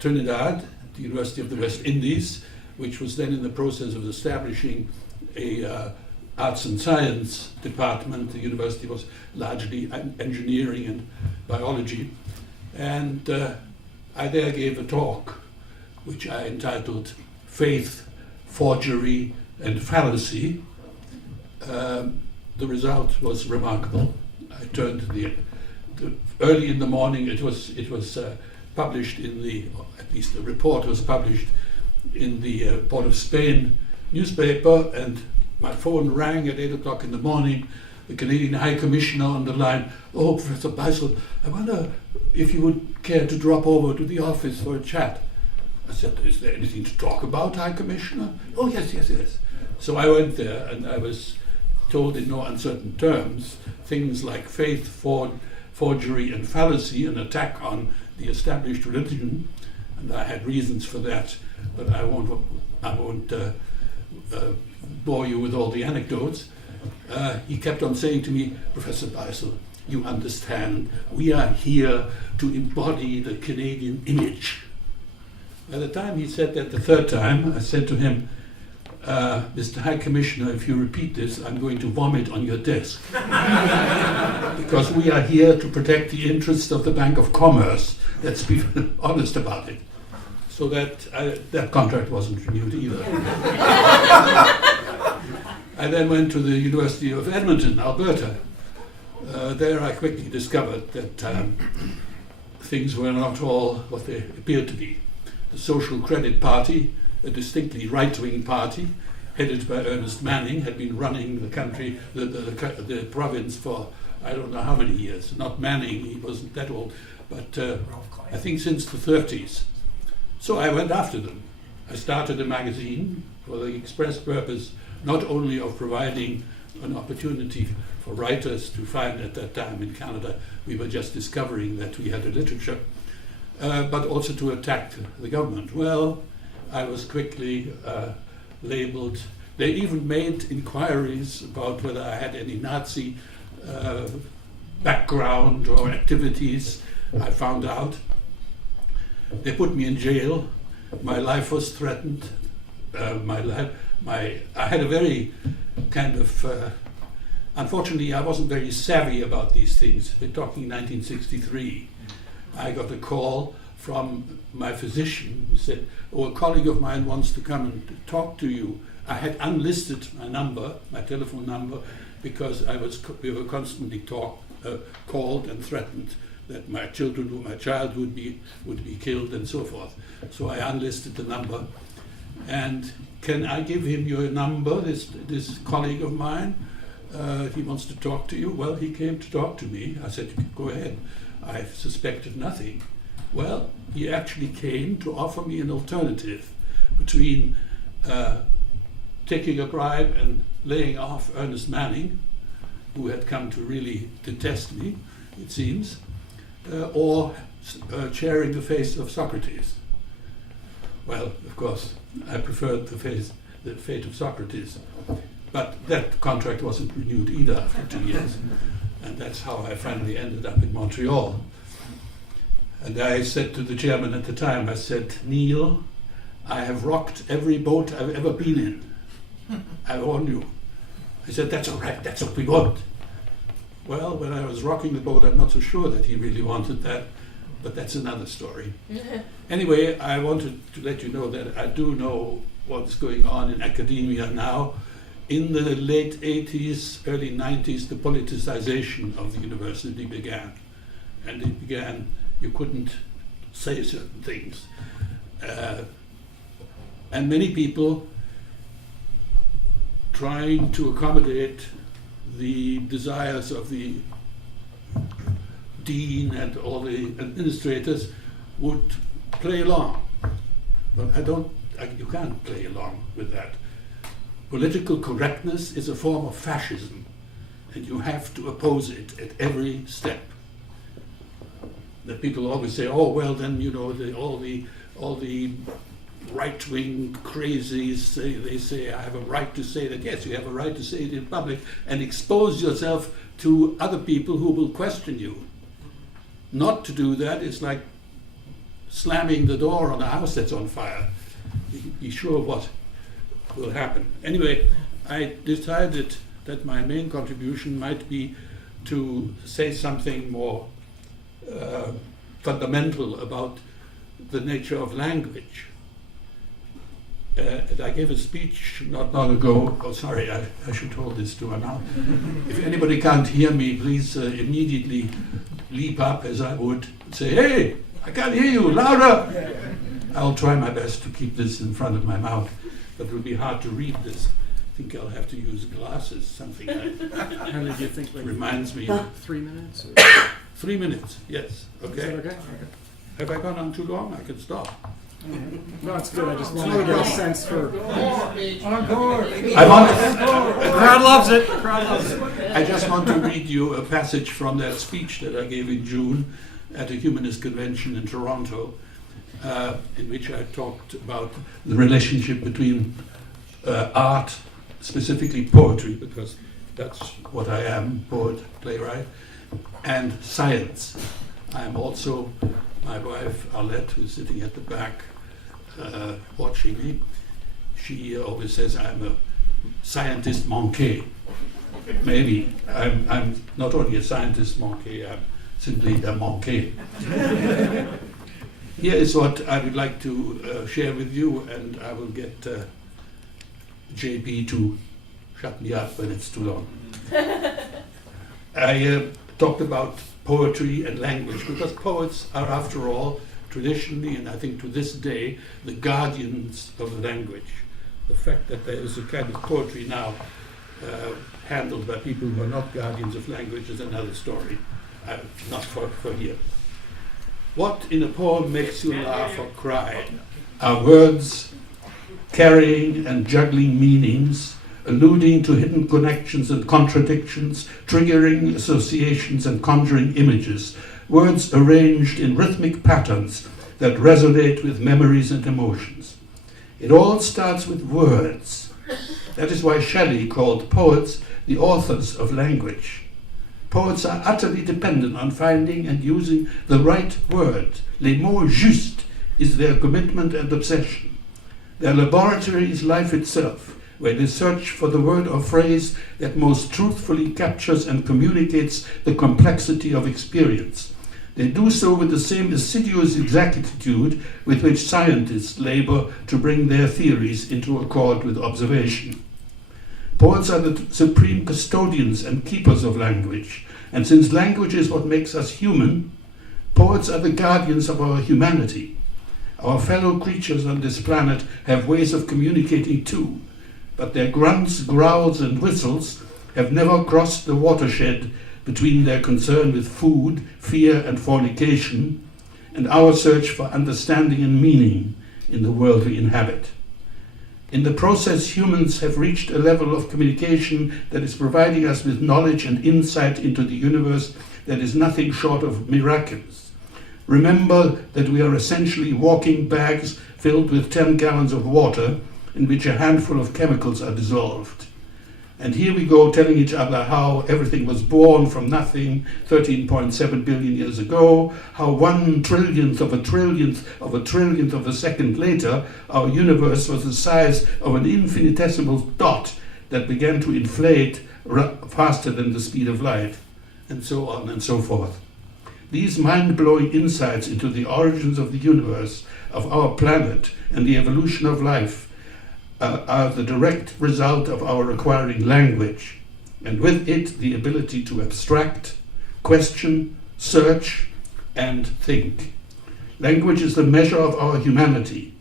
Trinidad, the University of the West Indies, which was then in the process of establishing a arts and science department. The university was largely engineering and biology. And I there gave a talk, which I entitled Faith, Forgery, and Fallacy. The result was remarkable. I turned early in the morning. It was published in at least the report was published in the Port of Spain newspaper, and my phone rang at 8 o'clock in the morning. The Canadian High Commissioner on the line. Oh, Professor Beissel, I wonder if you would care to drop over to the office for a chat. I said, is there anything to talk about, High Commissioner? Oh, yes. So I went there, and I was told in no uncertain terms things like faith, forgery, and fallacy, an attack on the established religion, and I had reasons for that, but I won't bore you with all the anecdotes. He kept on saying to me, Professor Beissel, you understand, we are here to embody the Canadian image. By the time he said that the third time, I said to him, Mr. High Commissioner, if you repeat this, I'm going to vomit on your desk. Because we are here to protect the interests of the Bank of Commerce. Let's be honest about it. So that contract wasn't renewed either. I then went to the University of Edmonton, Alberta. There I quickly discovered that things were not all what they appeared to be. The Social Credit Party, a distinctly right-wing party, headed by Ernest Manning, had been running the country, the province for I don't know how many years. Not Manning, he wasn't that old, but I think since the 30s. So I went after them. I started a magazine for the express purpose not only of providing an opportunity for writers to find, at that time in Canada, we were just discovering that we had a literature, but also to attack the government. Well, I was quickly labeled. They even made inquiries about whether I had any Nazi background or activities. I found out. They put me in jail. My life was threatened. I had a very kind of. Unfortunately, I wasn't very savvy about these things. We're talking 1963. I got a call from my physician who said, "Oh, a colleague of mine wants to come and talk to you." I had unlisted my number, my telephone number, because we were constantly called and threatened that my child would be killed and so forth. So I unlisted the number. And can I give him your number, this colleague of mine? He wants to talk to you. Well, he came to talk to me. I said, go ahead. I suspected nothing. Well, he actually came to offer me an alternative between taking a bribe and laying off Ernest Manning, who had come to really detest me, it seems, or sharing the fate of Socrates. Well, of course, I preferred the fate of Socrates. But that contract wasn't renewed either after 2 years. And that's how I finally ended up in Montreal. And I said to the chairman at the time, I said, "Neil, I have rocked every boat I've ever been in. I warn you." I said, "That's all right, that's what we want." Well, when I was rocking the boat, I'm not so sure that he really wanted that, but that's another story. Anyway, I wanted to let you know that I do know what's going on in academia now. In the late 80s, early 90s, the politicization of the university began. And it began, you couldn't say certain things. And many people trying to accommodate the desires of the dean and all the administrators would play along. But you can't play along with that. Political correctness is a form of fascism, and you have to oppose it at every step. The people always say, "Oh, well, then all the right-wing crazies they say I have a right to say that." Yes, you have a right to say it in public and expose yourself to other people who will question you. Not to do that is like slamming the door on a house that's on fire. be sure what will happen. Anyway, I decided that my main contribution might be to say something more fundamental about the nature of language. And I gave a speech not long ago. Oh, sorry, I should hold this to her now. If anybody can't hear me, please immediately leap up as I would and say, "Hey, I can't hear you, louder!" I'll try my best to keep this in front of my mouth, but it will be hard to read this. I think I'll have to use glasses, something like How many do you think? Like reminds me. 3 minutes? Or? 3 minutes, yes, Is okay. that okay? Have I gone on too long? I can stop. No, it's good. I just wanted to get a sense for. I want Crowd loves it. Crowd loves it. I just want to read you a passage from that speech that I gave in June at a Humanist convention in Toronto, in which I talked about the relationship between art, specifically poetry, because that's what I am, poet, playwright, and science. I'm also, my wife Arlette, who's sitting at the back watching me, she always says I'm a scientist manqué. Maybe I'm not only a scientist manqué, I'm simply a manqué. Here is what I would like to share with you, and I will get JP to shut me up when it's too long. I talked about poetry and language, because poets are, after all, traditionally, and I think to this day, the guardians of the language. The fact that there is a kind of poetry now handled by people who are not guardians of language is another story, not for here. What in a poem makes you laugh or cry? Are words carrying and juggling meanings, alluding to hidden connections and contradictions, triggering associations and conjuring images, words arranged in rhythmic patterns that resonate with memories and emotions. It all starts with words. That is why Shelley called poets the authors of language. Poets are utterly dependent on finding and using the right word. Les mots justes is their commitment and obsession. Their laboratory is life itself, where they search for the word or phrase that most truthfully captures and communicates the complexity of experience. They do so with the same assiduous exactitude with which scientists labor to bring their theories into accord with observation. Poets are the supreme custodians and keepers of language, and since language is what makes us human, poets are the guardians of our humanity. Our fellow creatures on this planet have ways of communicating too, but their grunts, growls, and whistles have never crossed the watershed between their concern with food, fear, and fornication, and our search for understanding and meaning in the world we inhabit. In the process, humans have reached a level of communication that is providing us with knowledge and insight into the universe that is nothing short of miraculous. Remember that we are essentially walking bags filled with 10 gallons of water in which a handful of chemicals are dissolved. And here we go telling each other how everything was born from nothing 13.7 billion years ago, how 1/trillionth of a trillionth of a trillionth of a second later, our universe was the size of an infinitesimal dot that began to inflate faster than the speed of light, and so on and so forth. These mind-blowing insights into the origins of the universe, of our planet, and the evolution of life are the direct result of our acquiring language, and with it the ability to abstract, question, search, and think. Language is the measure of our humanity.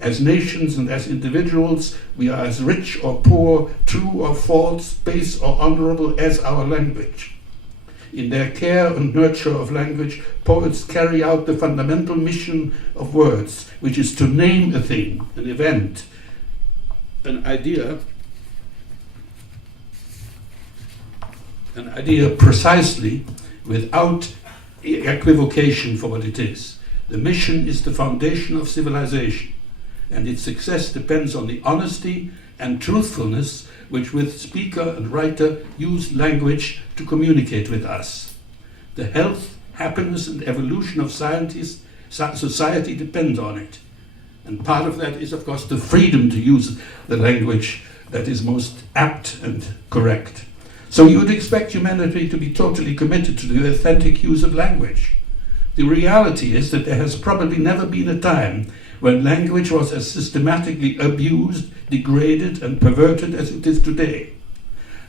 As nations and as individuals, we are as rich or poor, true or false, base or honorable as our language. In their care and nurture of language, poets carry out the fundamental mission of words, which is to name a thing, an event, an idea precisely without equivocation for what it is. The mission is the foundation of civilization, and its success depends on the honesty and truthfulness which with speaker and writer use language to communicate with us. The health, happiness, and evolution of society depend on it. And part of that is, of course, the freedom to use the language that is most apt and correct. So you would expect humanity to be totally committed to the authentic use of language. The reality is that there has probably never been a time when language was as systematically abused, degraded, and perverted as it is today.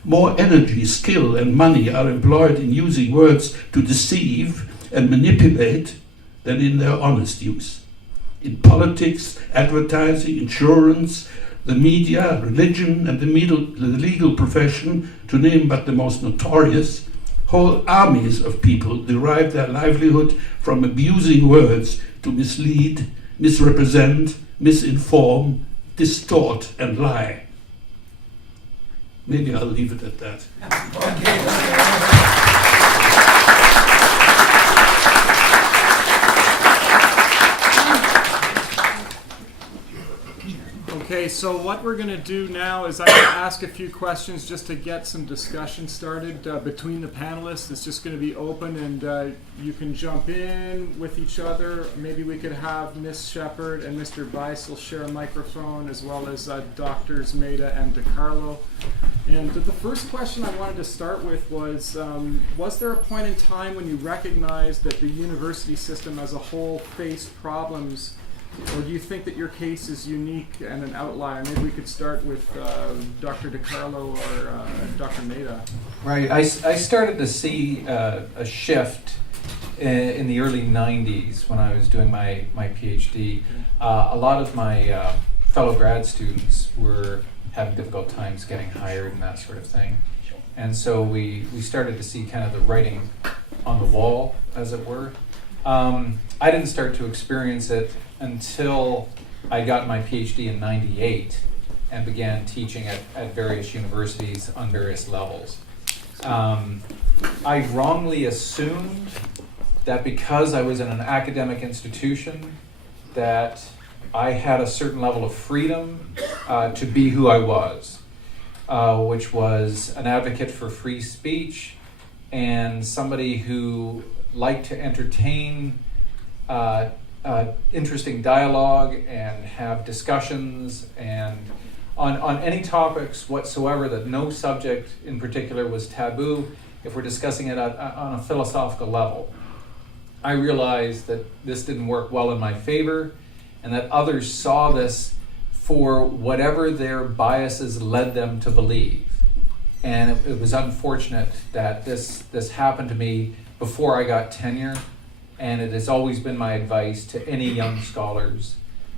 More energy, skill, and money are employed in using words to deceive and manipulate than in their honest use. In politics, advertising, insurance, the media, religion, and the legal profession, to name but the most notorious, whole armies of people derive their livelihood from abusing words to mislead, misrepresent, misinform, distort, and lie. Maybe I'll leave it at that. Okay, so what we're going to do now is I'm going to ask a few questions just to get some discussion started between the panelists. It's just going to be open, and you can jump in with each other. Maybe we could have Ms. Shepherd and Mr. Beissel share a microphone, as well as Drs. Mehta and DiCarlo. And the first question I wanted to start with was there a point in time when you recognized that the university system as a whole faced problems, or do you think that your case is unique and an outlier? Maybe we could start with Dr. DiCarlo or Dr. Mehta. Right. I started to see a shift in the early 90s when I was doing my PhD. A lot of my fellow grad students were having difficult times getting hired and that sort of thing. And so we started to see kind of the writing on the wall, as it were. I didn't start to experience it until I got my PhD in '98 and began teaching at various universities on various levels. I wrongly assumed that because I was in an academic institution that I had a certain level of freedom to be who I was, which was an advocate for free speech and somebody who liked to entertain interesting dialogue and have discussions and on any topics whatsoever, that no subject in particular was taboo if we're discussing it on a philosophical level. I realized that this didn't work well in my favor and that others saw this for whatever their biases led them to believe. And it was unfortunate that this happened to me before I got tenure. And it has always been my advice to any young scholars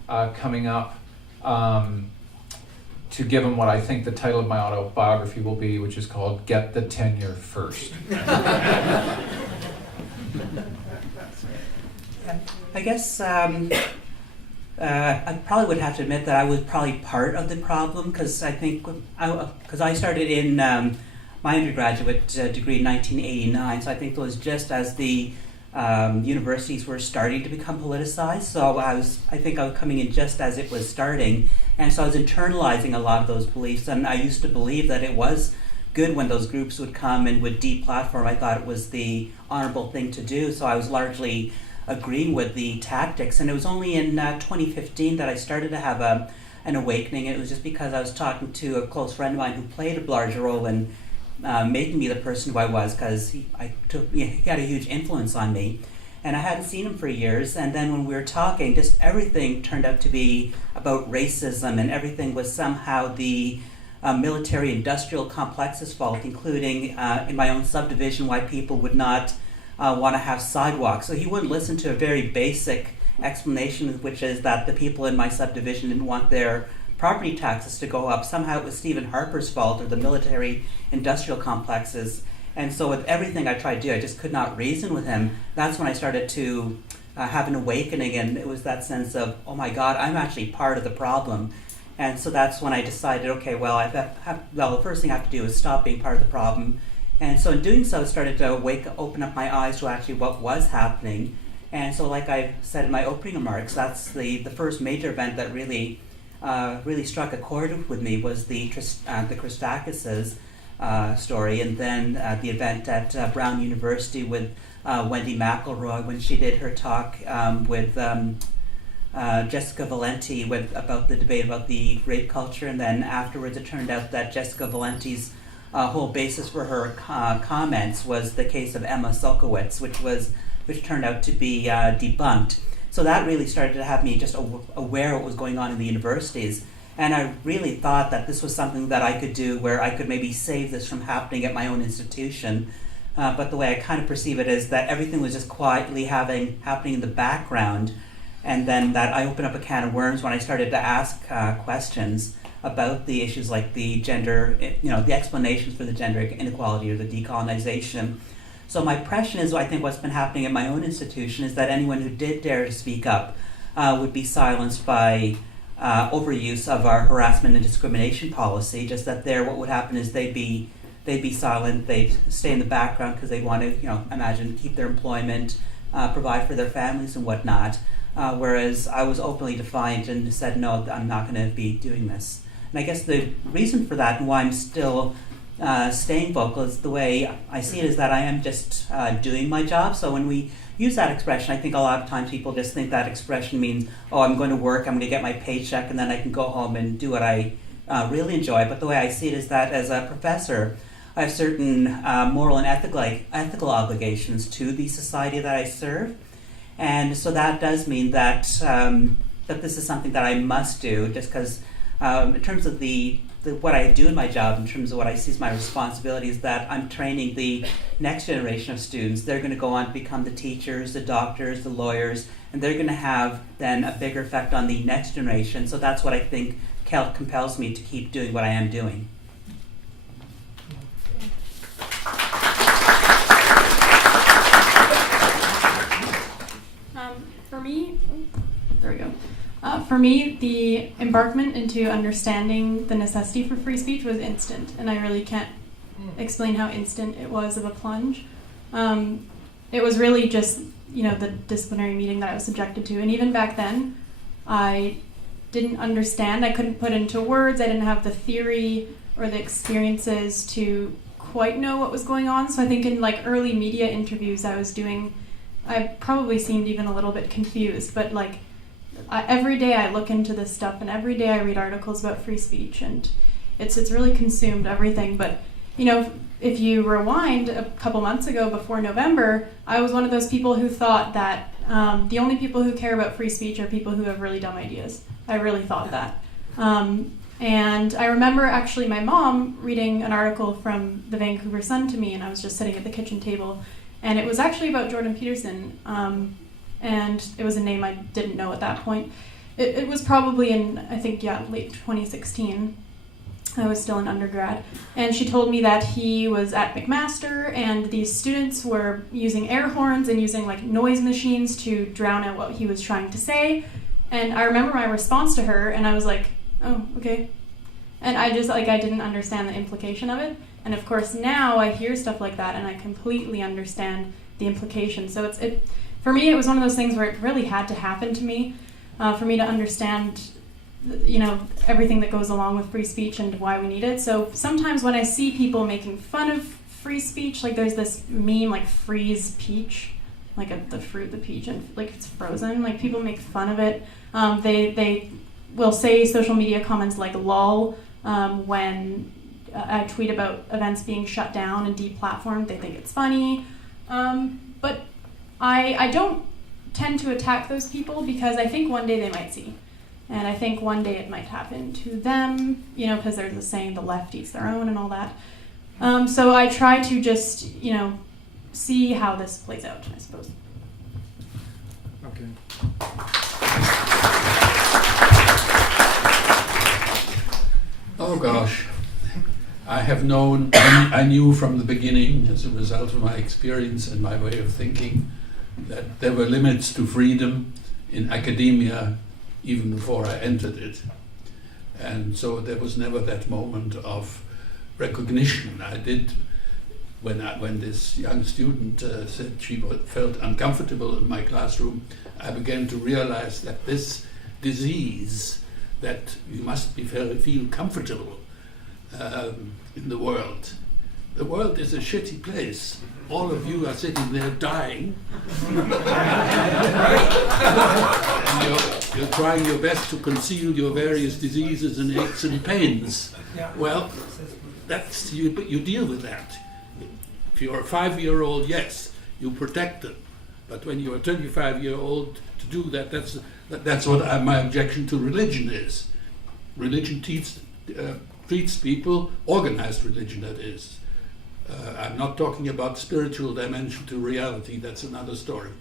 coming up to give them what I think the title of my autobiography will be, which is called Get the Tenure First. I guess I probably would have to admit that I was probably part of the problem, because I think because I started in my undergraduate degree in 1989, so I think it was just as the universities were starting to become politicized. So I think I was coming in just as it was starting, and so I was internalizing a lot of those beliefs. And I used to believe that it was good when those groups would come and would deplatform. I thought it was the honorable thing to do. So I was largely agreeing with the tactics. And it was only in 2015 that I started to have an awakening. And it was just because I was talking to a close friend of mine who played a large role in making me the person who I was, because he had a huge influence on me. And I hadn't seen him for years, and then when we were talking, just everything turned out to be about racism, and everything was somehow the military-industrial complex's fault, including in my own subdivision, why people would not want to have sidewalks. So he wouldn't listen to a very basic explanation, which is that the people in my subdivision didn't want their property taxes to go up. Somehow it was Stephen Harper's fault, or the military-industrial complexes. And so with everything I tried to do, I just could not reason with him. That's when I started to have an awakening, and it was that sense of, oh my God, I'm actually part of the problem. And so that's when I decided, okay, well, the first thing I have to do is stop being part of the problem. And so in doing so, I started to open up my eyes to actually what was happening. And so like I said in my opening remarks, that's the first major event that really struck a chord with me was the Christakis' story, and then the event at Brown University with Wendy McElroy when she did her talk with Jessica Valenti went about the debate about the rape culture, and then afterwards it turned out that Jessica Valenti's whole basis for her comments was the case of Emma Sulkowicz, which turned out to be debunked. So that really started to have me just aware of what was going on in the universities. And I really thought that this was something that I could do where I could maybe save this from happening at my own institution. But the way I kind of perceive it is that everything was just quietly happening in the background. And then that I opened up a can of worms when I started to ask questions about the issues like the gender, the explanations for the gender inequality or the decolonization. So my impression is, I think what's been happening at my own institution is that anyone who did dare to speak up would be silenced by overuse of our harassment and discrimination policy. Just that what would happen is they'd be silent, they'd stay in the background because they want to, imagine keep their employment, provide for their families and whatnot. Whereas I was openly defiant and said, no, I'm not going to be doing this. And I guess the reason for that and why I'm still staying vocal is the way I see it is that I am just doing my job. So when we use that expression, I think a lot of times people just think that expression means, oh, I'm going to work, I'm going to get my paycheck, and then I can go home and do what I really enjoy. But the way I see it is that as a professor, I have certain moral and ethical obligations to the society that I serve. And so that does mean that that this is something that I must do, just because in terms of what I do in my job, in terms of what I see as my responsibility, is that I'm training the next generation of students. They're going to go on to become the teachers, the doctors, the lawyers, and they're going to have then a bigger effect on the next generation. So that's what I think compels me to keep doing what I am doing. For me, the embarkment into understanding the necessity for free speech was instant, and I really can't explain how instant it was of a plunge. It was really just, the disciplinary meeting that I was subjected to, and even back then, I didn't understand. I couldn't put into words. I didn't have the theory or the experiences to quite know what was going on. So I think in early media interviews I was doing, I probably seemed even a little bit confused, but every day I look into this stuff, and every day I read articles about free speech, and it's really consumed everything. But if you rewind a couple months ago, before November, I was one of those people who thought that the only people who care about free speech are people who have really dumb ideas. I really thought that. And I remember actually my mom reading an article from the Vancouver Sun to me, and I was just sitting at the kitchen table, and it was actually about Jordan Peterson. And it was a name I didn't know at that point. It was probably in, I think, late 2016. I was still an undergrad. And she told me that he was at McMaster, and these students were using air horns and using noise machines to drown out what he was trying to say. And I remember my response to her, and I was like, oh, okay. And I just, I didn't understand the implication of it. And of course now I hear stuff like that, and I completely understand the implication. So for me, it was one of those things where it really had to happen to me for me to understand, everything that goes along with free speech and why we need it. So sometimes when I see people making fun of free speech, there's this meme, freeze peach, the fruit, the peach, and it's frozen. People make fun of it. They will say social media comments like lol when I tweet about events being shut down and deplatformed. They think it's funny. But I don't tend to attack those people because I think one day they might see. And I think one day it might happen to them, because there's the saying, the left eats their own and all that. So I try to just, see how this plays out, I suppose. Okay. Oh gosh. I knew from the beginning, as a result of my experience and my way of thinking, that there were limits to freedom in academia even before I entered it. And so there was never that moment of recognition. I did, when this young student said she felt uncomfortable in my classroom, I began to realize that this disease, that you must feel comfortable in the world. The world is a shitty place. All of you are sitting there dying. And You're trying your best to conceal your various diseases and aches and pains. Well, that's you deal with that. If you're a 5-year-old, yes, you protect them. But when you're a 25-year-old, to do that, that's what my objection to religion is. Religion treats people, organized religion that is. I'm not talking about spiritual dimension to reality, that's another story.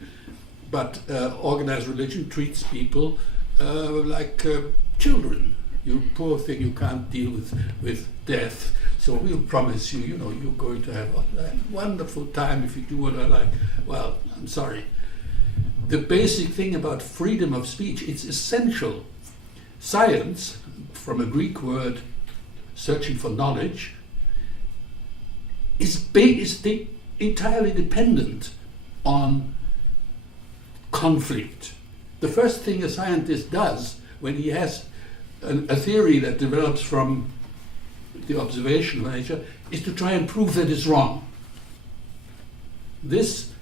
But organized religion treats people like children. You poor thing, you can't deal with death. So we'll promise you, you're going to have a wonderful time if you do what I like. Well, I'm sorry. The basic thing about freedom of speech, it's essential. Science, from a Greek word, searching for knowledge, is entirely dependent on conflict. The first thing a scientist does when he has a theory that develops from the observation of nature is to try and prove that it's wrong. This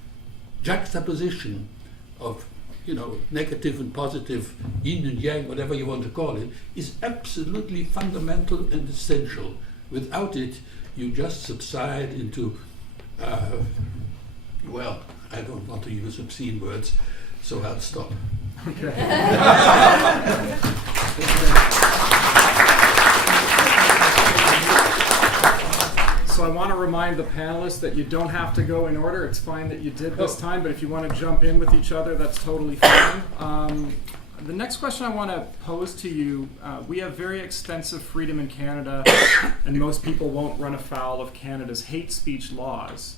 juxtaposition of negative and positive, yin and yang, whatever you want to call it, is absolutely fundamental and essential. Without it, you just subside into, well, I don't want to use obscene words, so I'll stop. Okay. So I want to remind the panelists that you don't have to go in order. It's fine that you did this time, but if you want to jump in with each other, that's totally fine. The next question I want to pose to you, we have very extensive freedom in Canada, and most people won't run afoul of Canada's hate speech laws,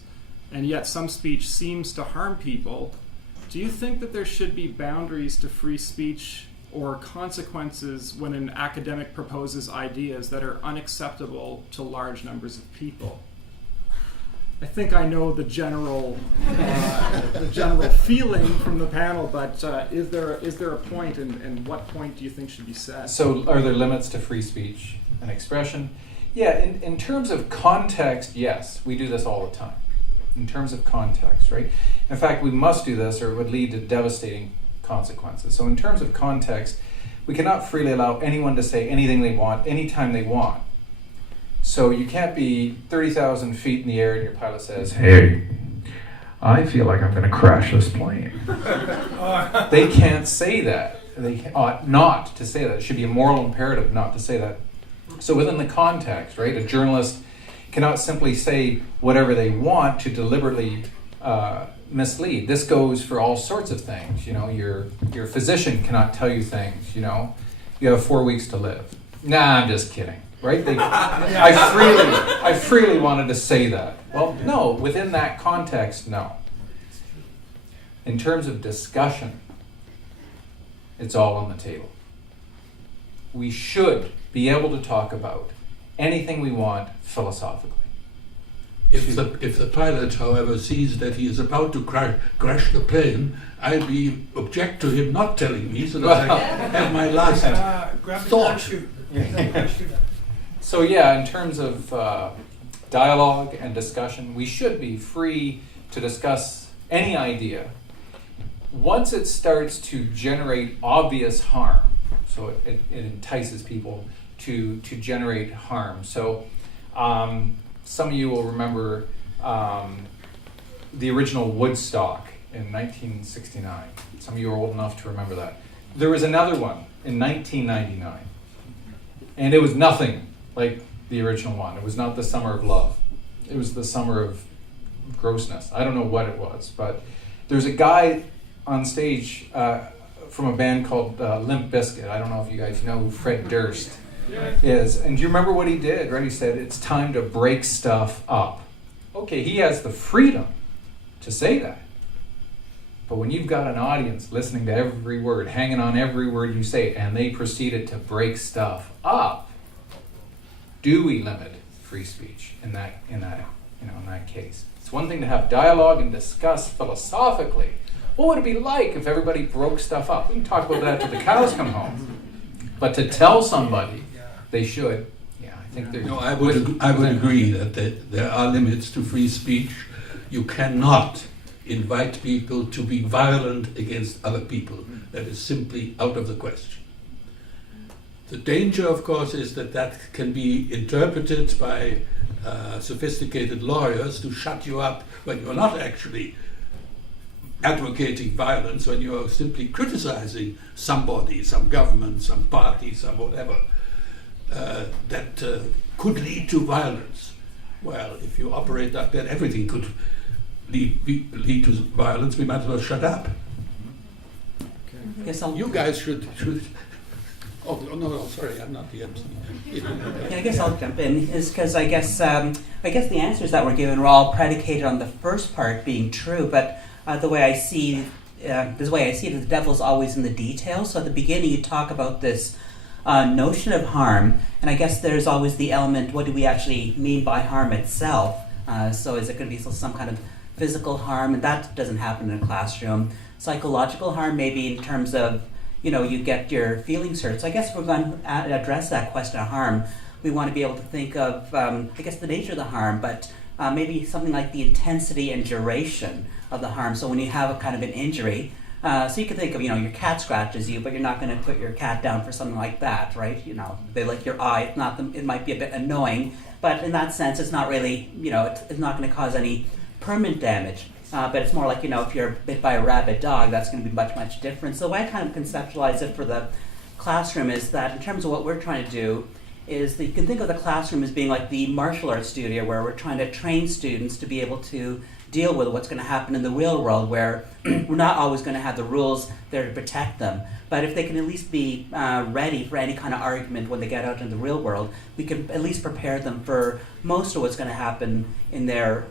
and yet some speech seems to harm people. Do you think that there should be boundaries to free speech or consequences when an academic proposes ideas that are unacceptable to large numbers of people? I think I know the general feeling from the panel, but is there a point, and what point do you think should be set? So are there limits to free speech and expression? Yeah, in terms of context, yes, we do this all the time. In terms of context, right? In fact, we must do this or it would lead to devastating consequences. So in terms of context, we cannot freely allow anyone to say anything they want, anytime they want. So you can't be 30,000 feet in the air and your pilot says, "Hey, I feel like I'm going to crash this plane." They can't say that. They ought not to say that. It should be a moral imperative not to say that. So within the context, right, a journalist cannot simply say whatever they want to deliberately mislead. This goes for all sorts of things. Your physician cannot tell you things. You have 4 weeks to live. Nah, I'm just kidding. Right? I freely wanted to say that. Well, no. Within that context, no. In terms of discussion, it's all on the table. We should be able to talk about anything we want philosophically. If the pilot, however, sees that he is about to crash the plane, I'd object to him not telling me so that I have my last thought. So yeah, in terms of dialogue and discussion, we should be free to discuss any idea. Once it starts to generate obvious harm, so it entices people to generate harm. So some of you will remember the original Woodstock in 1969. Some of you are old enough to remember that. There was another one in 1999, and it was nothing like the original one. It was not the summer of love. It was the summer of grossness. I don't know what it was, but there's a guy on stage from a band called Limp Bizkit. I don't know if you guys know who Fred Durst is. And do you remember what he did? Right? He said, "It's time to break stuff up." Okay, he has the freedom to say that. But when you've got an audience listening to every word, hanging on every word you say, and they proceeded to break stuff up, do we limit free speech in that case? It's one thing to have dialogue and discuss philosophically. What would it be like if everybody broke stuff up? We can talk about that till the cows come home. But to tell somebody they should, I think there's... No, I would agree that there are limits to free speech. You cannot invite people to be violent against other people. That is simply out of the question. The danger, of course, is that that can be interpreted by sophisticated lawyers to shut you up when you're not actually advocating violence, when you're simply criticizing somebody, some government, some party, some whatever, that could lead to violence. Well, if you operate like that, everything could lead to violence. We might as well shut up. Yes, You guys should. Oh no, sorry, I'm not the MC. Yeah, I guess I'll jump in, is because I guess the answers that were given were all predicated on the first part being true, but the way I see it, the devil's always in the details. So at the beginning, you talk about this notion of harm, and I guess there's always the element: what do we actually mean by harm itself? So is it going to be some kind of physical harm, and that doesn't happen in a classroom. Psychological harm, maybe in terms of, you get your feelings hurt. So I guess if we're going to address that question of harm, we want to be able to think of, the nature of the harm, but maybe something like the intensity and duration of the harm. So when you have a kind of an injury, so you can think of, your cat scratches you, but you're not going to put your cat down for something like that, right? They lick your eye. It might be a bit annoying, but in that sense, it's not really, it's not going to cause any permanent damage. But it's more like, if you're bit by a rabid dog, that's going to be much, much different. So the way I kind of conceptualize it for the classroom is that in terms of what we're trying to do is that you can think of the classroom as being like the martial arts studio, where we're trying to train students to be able to deal with what's going to happen in the real world, where we're not always going to have the rules there to protect them. But if they can at least be ready for any kind of argument when they get out in the real world, we can at least prepare them for most of what's going to happen in their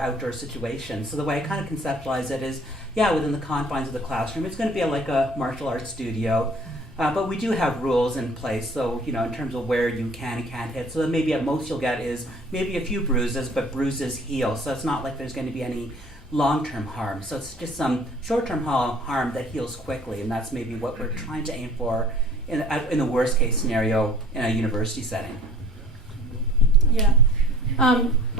outdoor situation. So the way I kind of conceptualize it is, within the confines of the classroom, it's going to be like a martial arts studio. But we do have rules in place, so, in terms of where you can and can't hit. So maybe at most you'll get is maybe a few bruises, but bruises heal. So it's not like there's going to be any long-term harm. So it's just some short-term harm that heals quickly, and that's maybe what we're trying to aim for in the worst-case scenario in a university setting. Yeah.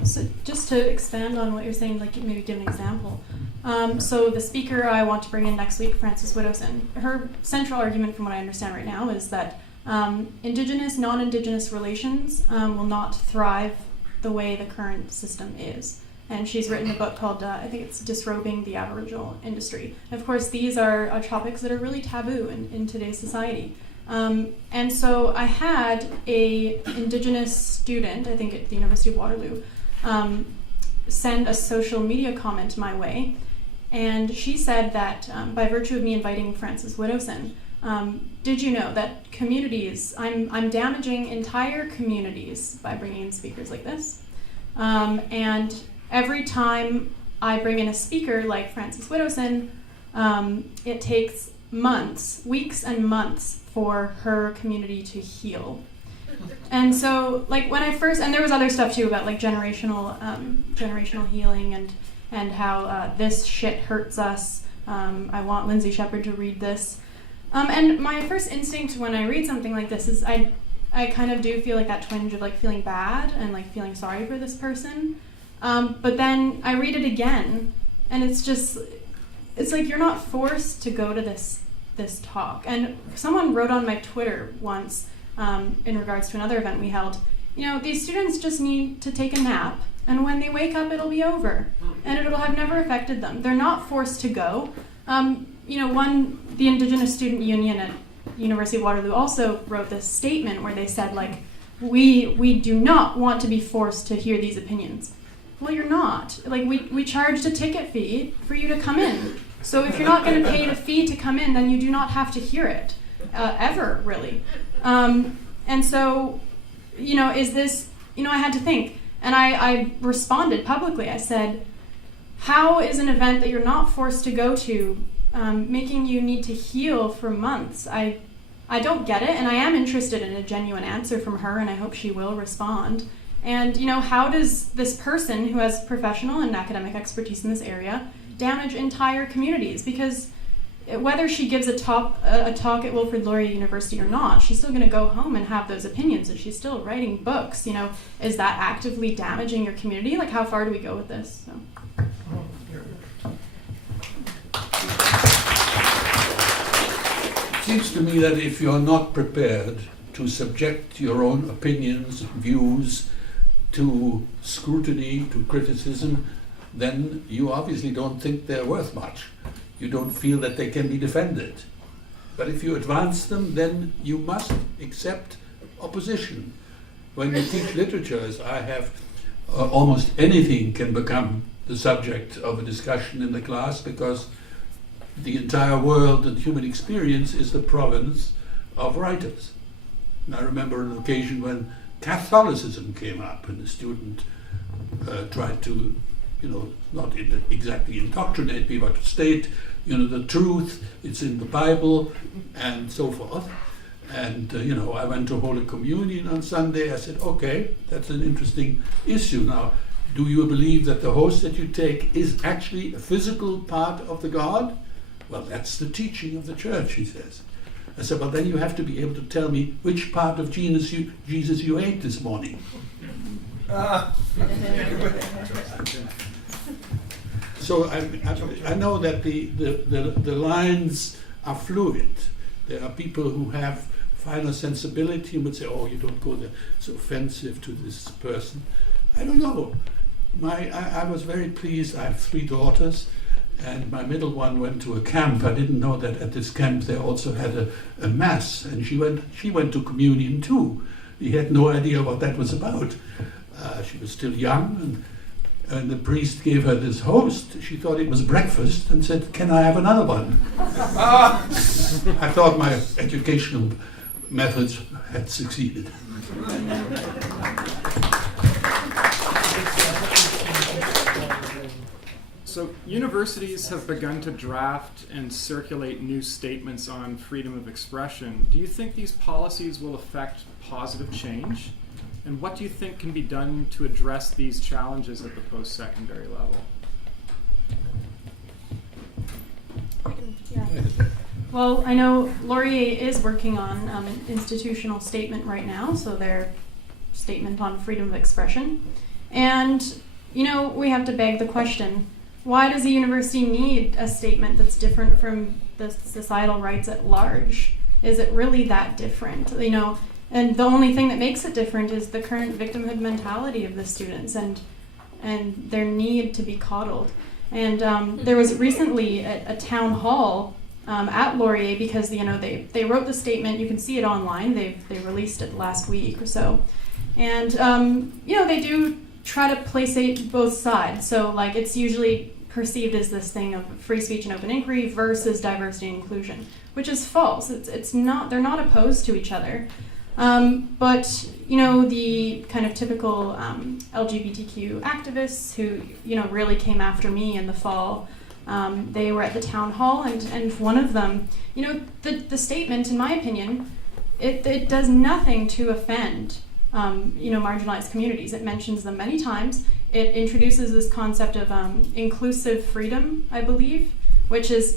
So just to expand on what you're saying, like maybe give an example. So the speaker I want to bring in next week, Frances Widdowson, her central argument from what I understand right now is that Indigenous, non-Indigenous relations will not thrive the way the current system is. And she's written a book called, I think it's Disrobing the Aboriginal Industry. And of course, these are topics that are really taboo in today's society. And so I had a Indigenous student, I think at the University of Waterloo, send a social media comment my way. And she said that by virtue of me inviting Frances Widdowson, did you know that communities, I'm damaging entire communities by bringing in speakers like this. And every time I bring in a speaker like Frances Widdowson, it takes months, weeks and months for her community to heal. And so, like when I first, and there was other stuff too about like generational healing and how this shit hurts us. I want Lindsay Shepherd to read this. And my first instinct when I read something like this is I kind of do feel like that twinge of like feeling bad and like feeling sorry for this person. But then I read it again, and it's like you're not forced to go to this talk. And someone wrote on my Twitter once, in regards to another event we held, these students just need to take a nap, and when they wake up, it'll be over, and it'll have never affected them. They're not forced to go. The Indigenous Student Union at University of Waterloo also wrote this statement where they said, like, we do not want to be forced to hear these opinions. Well, you're not. Like, we charged a ticket fee for you to come in. So if you're not going to pay the fee to come in, then you do not have to hear it, ever, really. And so, is this, I had to think. And I responded publicly. I said, how is an event that you're not forced to go to making you need to heal for months? I don't get it, and I am interested in a genuine answer from her, and I hope she will respond. And, how does this person who has professional and academic expertise in this area damage entire communities? Because whether she gives a talk at Wilfrid Laurier University or not, she's still going to go home and have those opinions, and she's still writing books. Is that actively damaging your community? Like, how far do we go with this? So. seems to me that if you're not prepared to subject your own opinions, views to scrutiny, to criticism, then you obviously don't think they're worth much. You don't feel that they can be defended. But if you advance them, then you must accept opposition. When you teach literature, as I have, almost anything can become the subject of a discussion in the class, because the entire world and human experience is the province of writers. And I remember an occasion when Catholicism came up, and the student tried to, not exactly indoctrinate me, but to state, the truth, it's in the Bible, and so forth. And, I went to Holy Communion on Sunday. I said, okay, that's an interesting issue. Now, do you believe that the host that you take is actually a physical part of the God? Well, that's the teaching of the church, he says. I said, well, then you have to be able to tell me which part of Jesus you ate this morning. So I know that the lines are fluid. There are people who have finer sensibility and would say, oh, you don't go there, it's offensive to this person. I don't know. I was very pleased. I have 3 daughters, and my middle one went to a camp. I didn't know that at this camp they also had a mass, and she went to communion too. He had no idea what that was about. She was still young, and the priest gave her this host. She thought it was breakfast and said, can I have another one? I thought my educational methods had succeeded. So universities have begun to draft and circulate new statements on freedom of expression. Do you think these policies will affect positive change? And what do you think can be done to address these challenges at the post-secondary level? Yeah. Well, I know Laurier is working on an institutional statement right now, so their statement on freedom of expression. And, we have to beg the question, why does a university need a statement that's different from the societal rights at large? Is it really that different? And the only thing that makes it different is the current victimhood mentality of the students and their need to be coddled. And there was recently a town hall at Laurier because they wrote the statement. You can see it online. They released it last week or so, and they do try to placate both sides. So it's usually perceived as this thing of free speech and open inquiry versus diversity and inclusion, which is false. It's not. They're not opposed to each other. But the kind of typical LGBTQ activists who really came after me in the fall, they were at the town hall, and one of them, the statement, in my opinion, it does nothing to offend marginalized communities. It mentions them many times. It introduces this concept of inclusive freedom, I believe, which is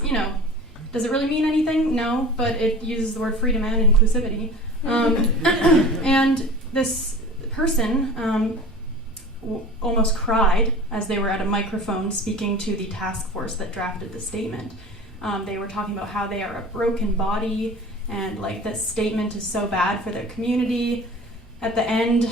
does it really mean anything? No, but it uses the word freedom and inclusivity. And this person almost cried as they were at a microphone speaking to the task force that drafted the statement. They were talking about how they are a broken body and this statement is so bad for their community. At the end,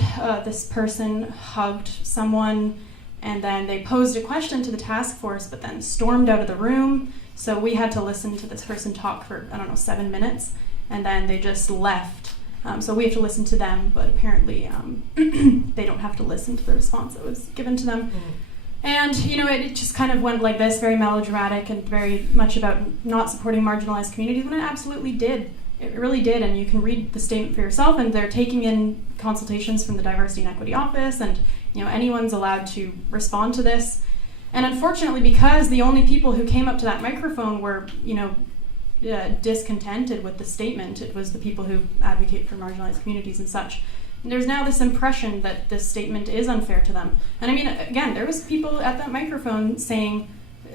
this person hugged someone, and then they posed a question to the task force, but then stormed out of the room. So we had to listen to this person talk for, 7 minutes, and then they just left. So we have to listen to them, but apparently they don't have to listen to the response that was given to them. And, it just kind of went like this, very melodramatic and very much about not supporting marginalized communities, when it absolutely did. It really did, and you can read the statement for yourself, and they're taking in consultations from the Diversity and Equity Office, and anyone's allowed to respond to this. And unfortunately, because the only people who came up to that microphone were, discontented with the statement, it was the people who advocate for marginalized communities and such. And there's now this impression that this statement is unfair to them. And again, there was people at that microphone saying,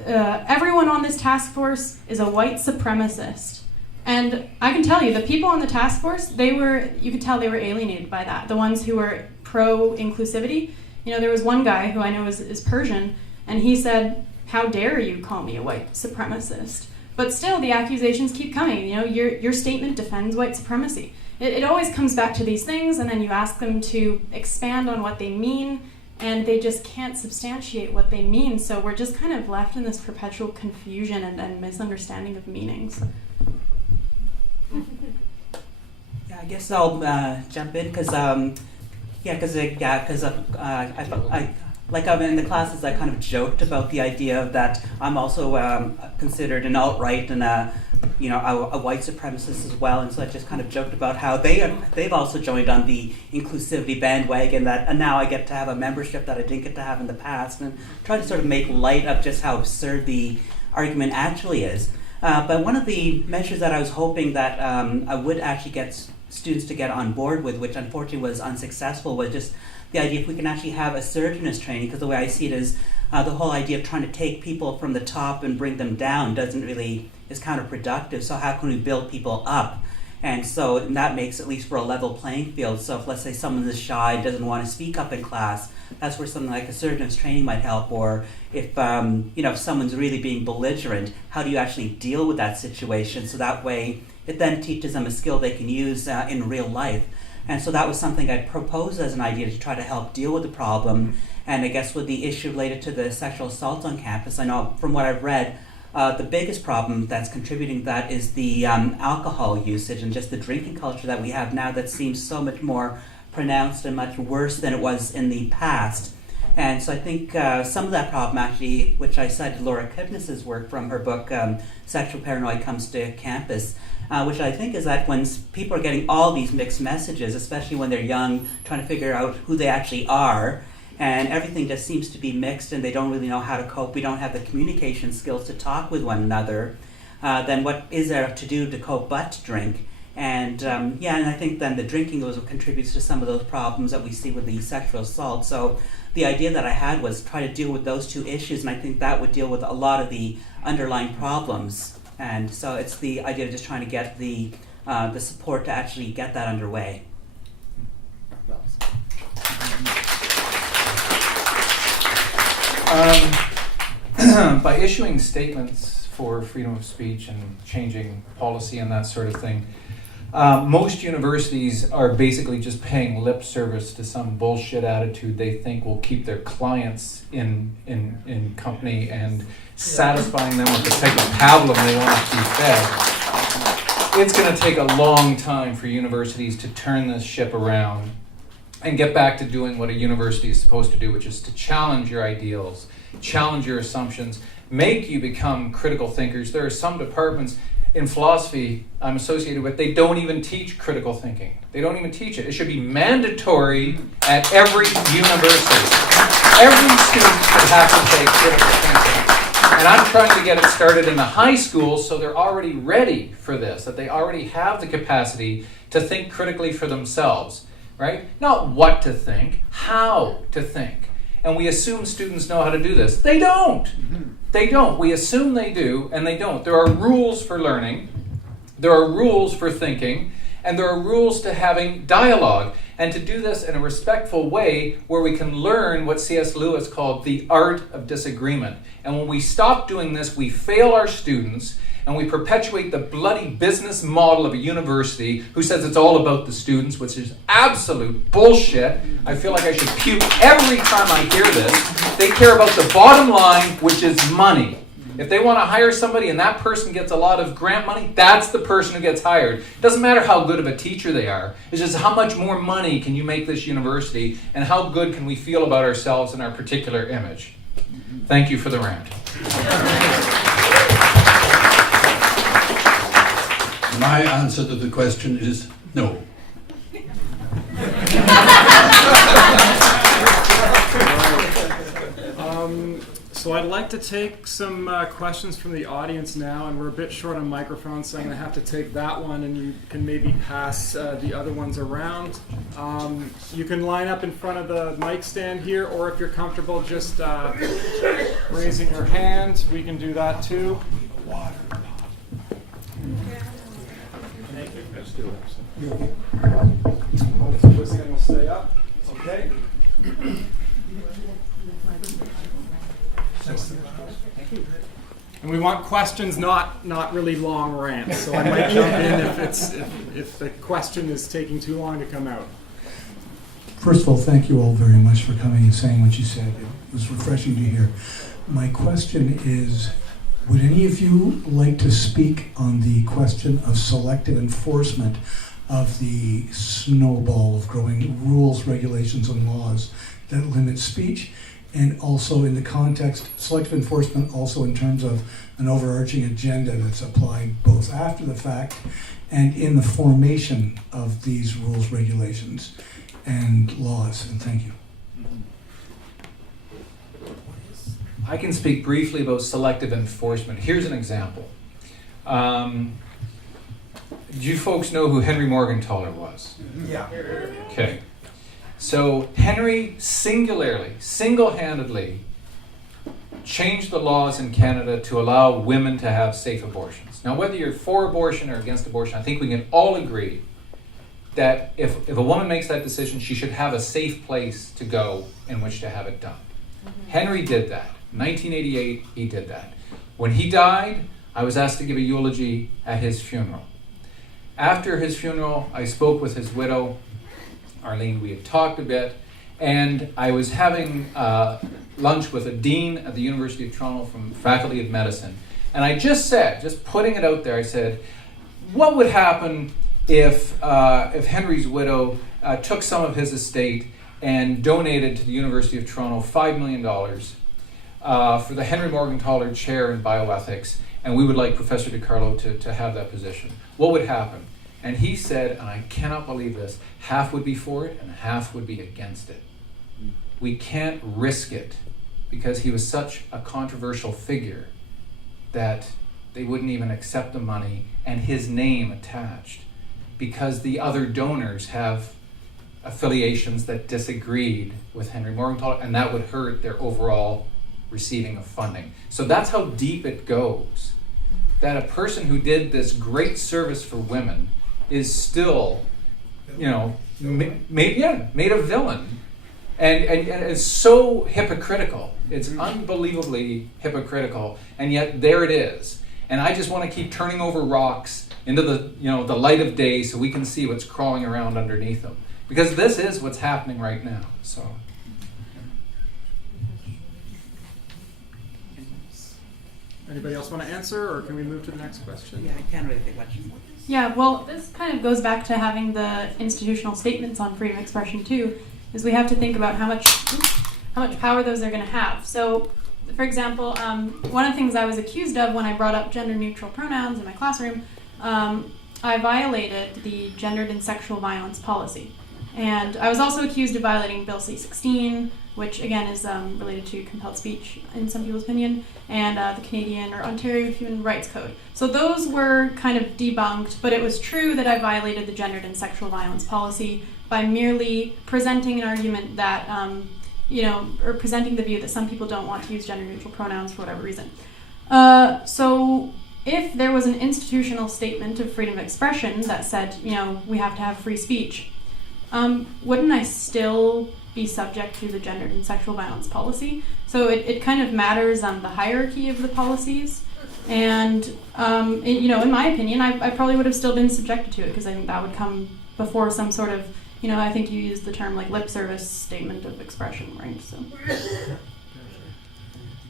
everyone on this task force is a white supremacist. And I can tell you, the people on the task force, you could tell they were alienated by that. The ones who were pro-inclusivity, there was one guy who I know is Persian, and he said, how dare you call me a white supremacist? But still, the accusations keep coming. You know, your statement defends white supremacy. It always comes back to these things, and then you ask them to expand on what they mean, and they just can't substantiate what they mean. So we're just kind of left in this perpetual confusion and misunderstanding of meanings. Yeah, I guess I'll jump in because I'm in the classes. I kind of joked about the idea that I'm also considered an alt-right and a white supremacist as well, and so I just kind of joked about how they've also joined on the inclusivity bandwagon, and now I get to have a membership that I didn't get to have in the past, and try to sort of make light of just how absurd the argument actually is. But one of the measures that I was hoping that I would actually get students to get on board with, which unfortunately was unsuccessful, was just the idea if we can actually have assertiveness training, because the way I see it is the whole idea of trying to take people from the top and bring them down is counterproductive. So how can we build people up? And so that makes, at least for a level playing field. So if, let's say, someone is shy and doesn't want to speak up in class, that's where something like assertiveness training might help. Or if if someone's really being belligerent, how do you actually deal with that situation? So that way it then teaches them a skill they can use in real life. And so that was something I proposed as an idea to try to help deal with the problem. And I guess with the issue related to the sexual assaults on campus, I know from what I've read, the biggest problem that's contributing to that is the alcohol usage and just the drinking culture that we have now that seems so much more pronounced and much worse than it was in the past. And so I think some of that problem actually, which I cited Laura Kipnis's work from her book, Sexual Paranoia Comes to Campus, which I think is that when people are getting all these mixed messages, especially when they're young, trying to figure out who they actually are, and everything just seems to be mixed and they don't really know how to cope, we don't have the communication skills to talk with one another, then what is there to do to cope but to drink? And and I think then the drinking contributes to some of those problems that we see with the sexual assault. So the idea that I had was try to deal with those two issues, and I think that would deal with a lot of the underlying problems. And so it's the idea of just trying to get the support to actually get that underway. By issuing statements for freedom of speech and changing policy and that sort of thing, most universities are basically just paying lip service to some bullshit attitude they think will keep their clients in company and satisfying them with the type of pablum they want to be fed. It's going to take a long time for universities to turn this ship around and get back to doing what a university is supposed to do, which is to challenge your ideals, challenge your assumptions, make you become critical thinkers. There are some departments in philosophy I'm associated with, they don't even teach critical thinking. They don't even teach it. It should be mandatory at every university. Every student should have to take critical thinking. And I'm trying to get it started in the high schools so they're already ready for this, that they already have the capacity to think critically for themselves, right? Not what to think, how to think. And we assume students know how to do this. They don't. They don't. We assume they do, and they don't. There are rules for learning. There are rules for thinking. And there are rules to having dialogue. And to do this in a respectful way where we can learn what C.S. Lewis called the art of disagreement. And when we stop doing this, we fail our students, and we perpetuate the bloody business model of a university who says it's all about the students, which is absolute bullshit. I feel like I should puke every time I hear this. They care about the bottom line, which is money. If they want to hire somebody and that person gets a lot of grant money, that's the person who gets hired. It doesn't matter how good of a teacher they are. It's just how much more money can you make this university, and how good can we feel about ourselves and our particular image. Thank you for the rant. My answer to the question is no. So I'd like to take some questions from the audience now, and we're a bit short on microphones, so I'm going to have to take that one, and you can maybe pass the other ones around. You can line up in front of the mic stand here, or if you're comfortable just raising your hand, we can do that too. Water. Thank you. Let's do it. This thing will stay up. Okay. Thank you. And we want questions, not really long rants. So I might jump in if the question is taking too long to come out. First of all, thank you all very much for coming and saying what you said. It was refreshing to hear. My question is, would any of you like to speak on the question of selective enforcement of the snowball of growing rules, regulations, and laws that limit speech? And also in the context, selective enforcement also in terms of an overarching agenda that's applied both after the fact and in the formation of these rules, regulations, and laws. And thank you. I can speak briefly about selective enforcement. Here's an example. Do you folks know who Henry Morgentaler was? Yeah. Okay. So Henry single-handedly changed the laws in Canada to allow women to have safe abortions. Now, whether you're for abortion or against abortion, I think we can all agree that if a woman makes that decision, she should have a safe place to go in which to have it done. Mm-hmm. Henry did that. 1988, he did that. When he died, I was asked to give a eulogy at his funeral. After his funeral, I spoke with his widow, Arlene. We had talked a bit, and I was having lunch with a dean at the University of Toronto from Faculty of Medicine. And I just putting it out there, I said, what would happen if Henry's widow took some of his estate and donated to the University of Toronto $5 million for the Henry Morgentaler Chair in Bioethics, and we would like Professor DiCarlo to have that position? What would happen? And he said, and I cannot believe this, half would be for it and half would be against it. We can't risk it, because he was such a controversial figure that they wouldn't even accept the money and his name attached, because the other donors have affiliations that disagreed with Henry Morgentaler, and that would hurt their overall receiving of funding. So that's how deep it goes, that a person who did this great service for women is still, made a villain, and it's so hypocritical. It's unbelievably hypocritical, and yet there it is. And I just want to keep turning over rocks into the light of day so we can see what's crawling around underneath them, because this is what's happening right now. So. Anybody else want to answer, or can we move to the next question? Yeah, I can't really think much. Yeah, well, this kind of goes back to having the institutional statements on freedom of expression too, is we have to think about how much power those are going to have. So, for example, one of the things I was accused of when I brought up gender-neutral pronouns in my classroom, I violated the gendered and sexual violence policy. And I was also accused of violating Bill C-16, which again is related to compelled speech in some people's opinion, and the Canadian or Ontario Human Rights Code. So those were kind of debunked, but it was true that I violated the gendered and sexual violence policy by merely presenting an argument that, or presenting the view that some people don't want to use gender-neutral pronouns for whatever reason. So if there was an institutional statement of freedom of expression that said, we have to have free speech, wouldn't I still be subject to the gendered and sexual violence policy? So it kind of matters on the hierarchy of the policies. And, in my opinion, I probably would have still been subjected to it, because I think that would come before some sort of, I think you used the term like lip service statement of expression, right? So.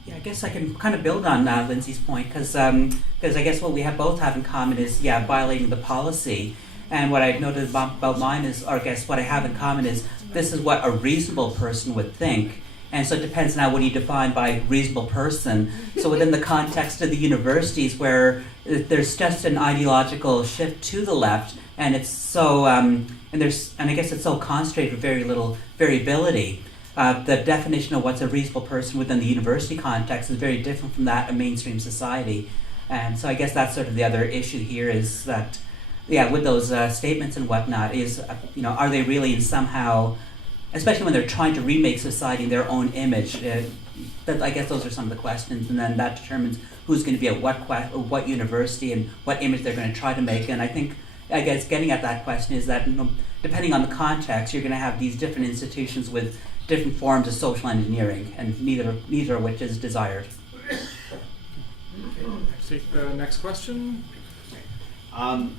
Yeah, I guess I can kind of build on Lindsay's point, because I guess what we both have in common is, violating the policy. And what I've noted about mine is, or I guess what I have in common is, this is what a reasonable person would think. And so it depends on what you define by reasonable person. So within the context of the universities, where there's just an ideological shift to the left, and it's so, and I guess it's so concentrated with very little variability. The definition of what's a reasonable person within the university context is very different from that of mainstream society. And so I guess that's sort of the other issue here, is that, with those statements and whatnot, is, are they really in somehow, especially when they're trying to remake society in their own image, I guess those are some of the questions, and then that determines who's going to be at what university and what image they're going to try to make. And I guess getting at that question is that, depending on the context, you're going to have these different institutions with different forms of social engineering, and neither of which is desired. take the next question. I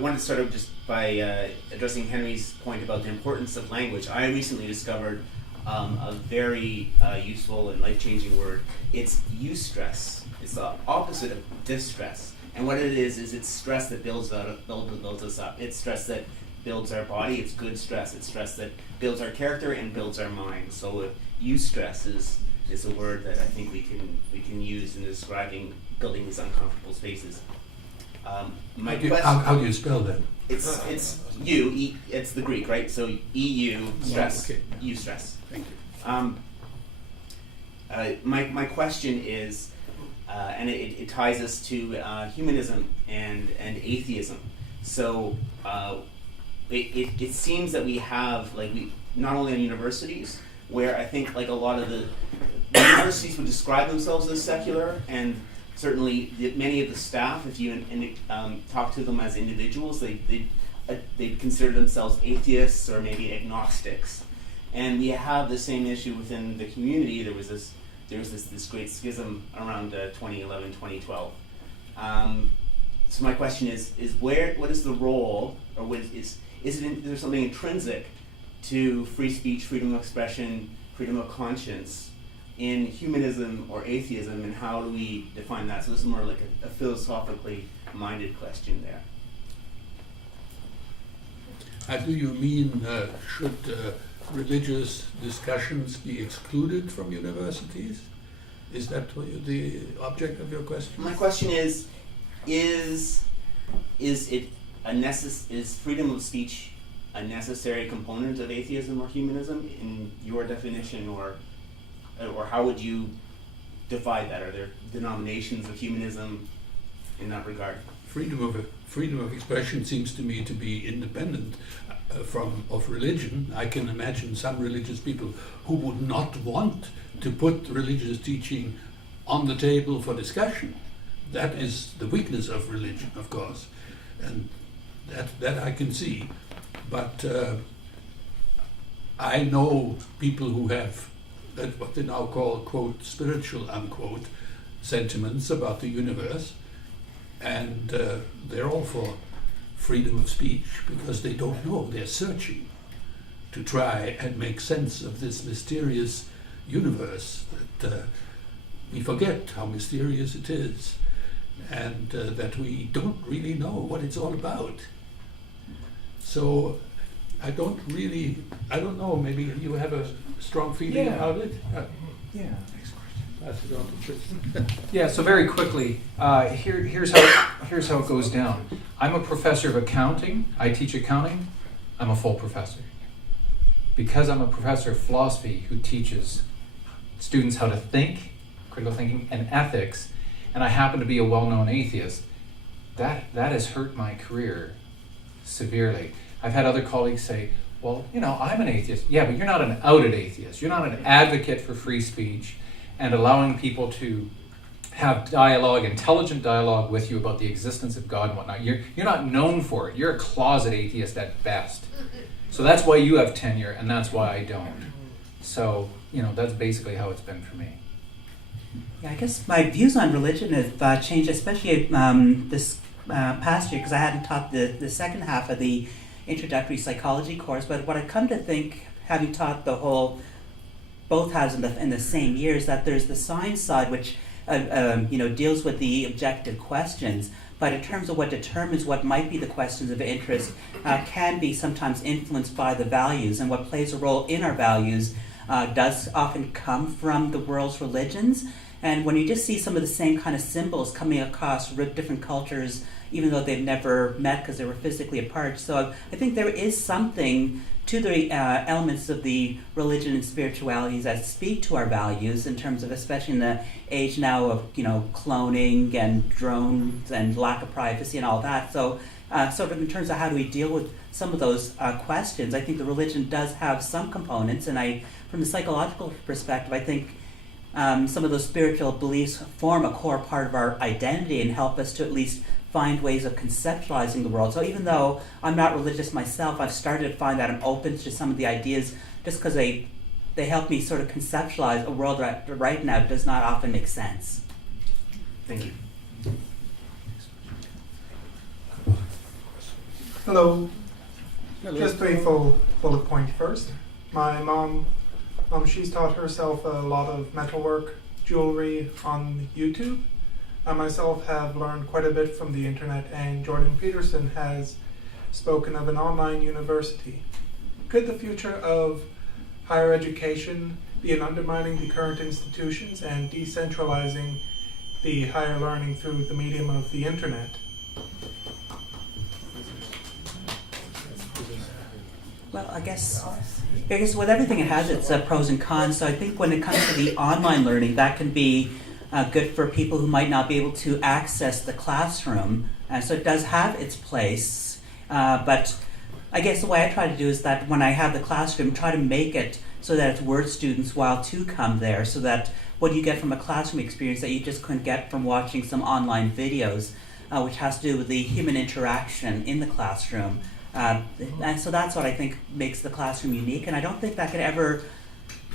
wanted to start out just by addressing Henry's point about the importance of language. I recently discovered a very useful and life-changing word. It's eustress. It's the opposite of distress. And what it is it's stress that builds us up. It's stress that builds our body. It's good stress. It's stress that builds our character and builds our mind. So eustress is a word that I think we can use in describing building these uncomfortable spaces. How do you spell that? It's it's the Greek, right? So EU stress, Okay. eustress. Thank you. My question is, and it ties us to humanism and atheism. So it seems that we have not only in universities, where I think a lot of the universities would describe themselves as secular, and certainly many of the staff, if you talk to them as individuals, they consider themselves atheists or maybe agnostics. And we have the same issue within the community. There was this great schism around 2011, 2012. So my question is what is the role, or is there something intrinsic to free speech, freedom of expression, freedom of conscience in humanism or atheism, and how do we define that? So this is more like a philosophically minded question there. Do you mean should religious discussions be excluded from universities? Is that the object of your question? My question is freedom of speech a necessary component of atheism or humanism in your definition, or how would you divide that? Are there denominations of humanism in that regard? Freedom of expression seems to me to be independent of religion. I can imagine some religious people who would not want to put religious teaching on the table for discussion. That is the weakness of religion, of course, and that I can see. But I know people who have what they now call, quote, spiritual, unquote, sentiments about the universe, and they're all for freedom of speech because they don't know. They're searching to try and make sense of this mysterious universe that we forget how mysterious it is, and that we don't really know what it's all about. So I don't know, maybe you have a strong feeling about it? Yeah. Pass it on to Tristan. Yeah, so very quickly, here's how it goes down. I'm a professor of accounting. I teach accounting. I'm a full professor. Because I'm a professor of philosophy who teaches students how to think, critical thinking, and ethics, and I happen to be a well-known atheist, that has hurt my career severely. I've had other colleagues say, well, I'm an atheist. Yeah, but you're not an outed atheist. You're not an advocate for free speech and allowing people to have dialogue, intelligent dialogue with you about the existence of God and whatnot. You're not known for it. You're a closet atheist at best. So that's why you have tenure, and that's why I don't. So, that's basically how it's been for me. Yeah, I guess my views on religion have changed, especially this past year, because I hadn't taught the second half of the introductory psychology course. But what I've come to think, having taught both halves in the same year, is that there's the science side, which deals with the objective questions. But in terms of what determines what might be the questions of interest, can be sometimes influenced by the values, and what plays a role in our values does often come from the world's religions. And when you just see some of the same kind of symbols coming across different cultures, even though they've never met because they were physically apart. So I think there is something to the elements of the religion and spiritualities that speak to our values, in terms of, especially in the age now of cloning and drones and lack of privacy and all that. So sort of in terms of how do we deal with some of those questions, I think the religion does have some components, and from the psychological perspective, I think some of those spiritual beliefs form a core part of our identity and help us to at least find ways of conceptualizing the world. So even though I'm not religious myself, I've started to find that I'm open to some of the ideas just because they help me sort of conceptualize a world that right now does not often make sense. Thank you. Hello. Just a bullet point first. My mom, she's taught herself a lot of metalwork, jewelry on YouTube. I myself have learned quite a bit from the internet, and Jordan Peterson has spoken of an online university. Could the future of higher education be in undermining the current institutions and decentralizing the higher learning through the medium of the internet? Well, I guess with everything it has its pros and cons. So I think when it comes to the online learning, that can be good for people who might not be able to access the classroom. So it does have its place. But I guess the way I try to do is that when I have the classroom, try to make it so that it's worth students' while to come there, so that what you get from a classroom experience that you just couldn't get from watching some online videos, which has to do with the human interaction in the classroom. And so that's what I think makes the classroom unique, and I don't think that could ever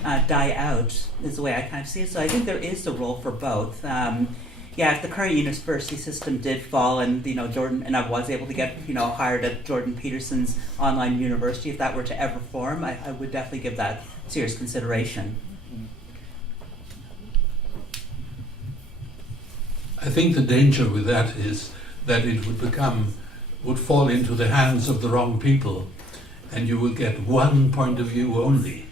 die out, is the way I kind of see it. So I think there is a role for both. If the current university system did fall, and Jordan and I was able to get hired at Jordan Peterson's online university, if that were to ever form, I would definitely give that serious consideration. I think the danger with that is that it would fall into the hands of the wrong people, and you will get one point of view only.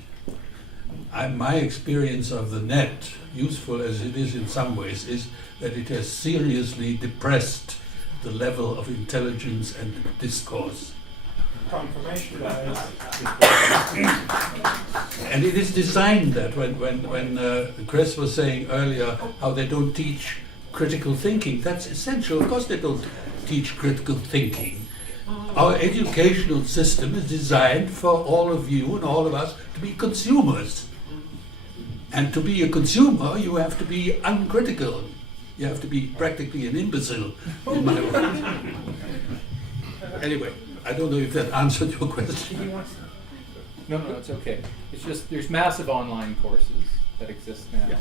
My experience of the net, useful as it is in some ways, is that it has seriously depressed the level of intelligence and discourse. Confirmation bias. And it is designed that when Chris was saying earlier how they don't teach critical thinking, that's essential. Of course they don't teach critical thinking. Our educational system is designed for all of you and all of us to be consumers. And to be a consumer, you have to be uncritical. You have to be practically an imbecile, in my opinion. Anyway, I don't know if that answered your question. No, it's okay. It's just there's massive online courses that exist now,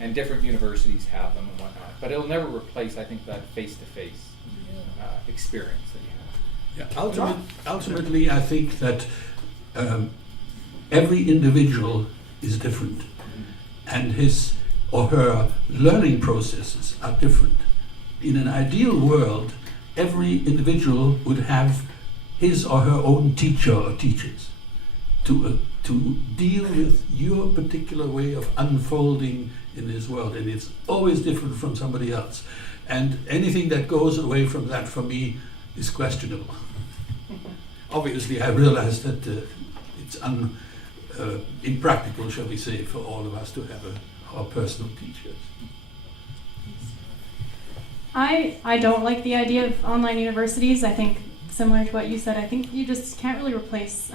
and different universities have them and whatnot. But it'll never replace, I think, that face-to-face experience that you have. Yeah, ultimately, I think that every individual is different, and his or her learning processes are different. In an ideal world, every individual would have his or her own teacher or teachers to deal with your particular way of unfolding in this world, and it's always different from somebody else. And anything that goes away from that, for me, is questionable. Obviously, I realize that it's impractical, shall we say, for all of us to have our personal teachers. I don't like the idea of online universities. I think, similar to what you said, I think you just can't really replace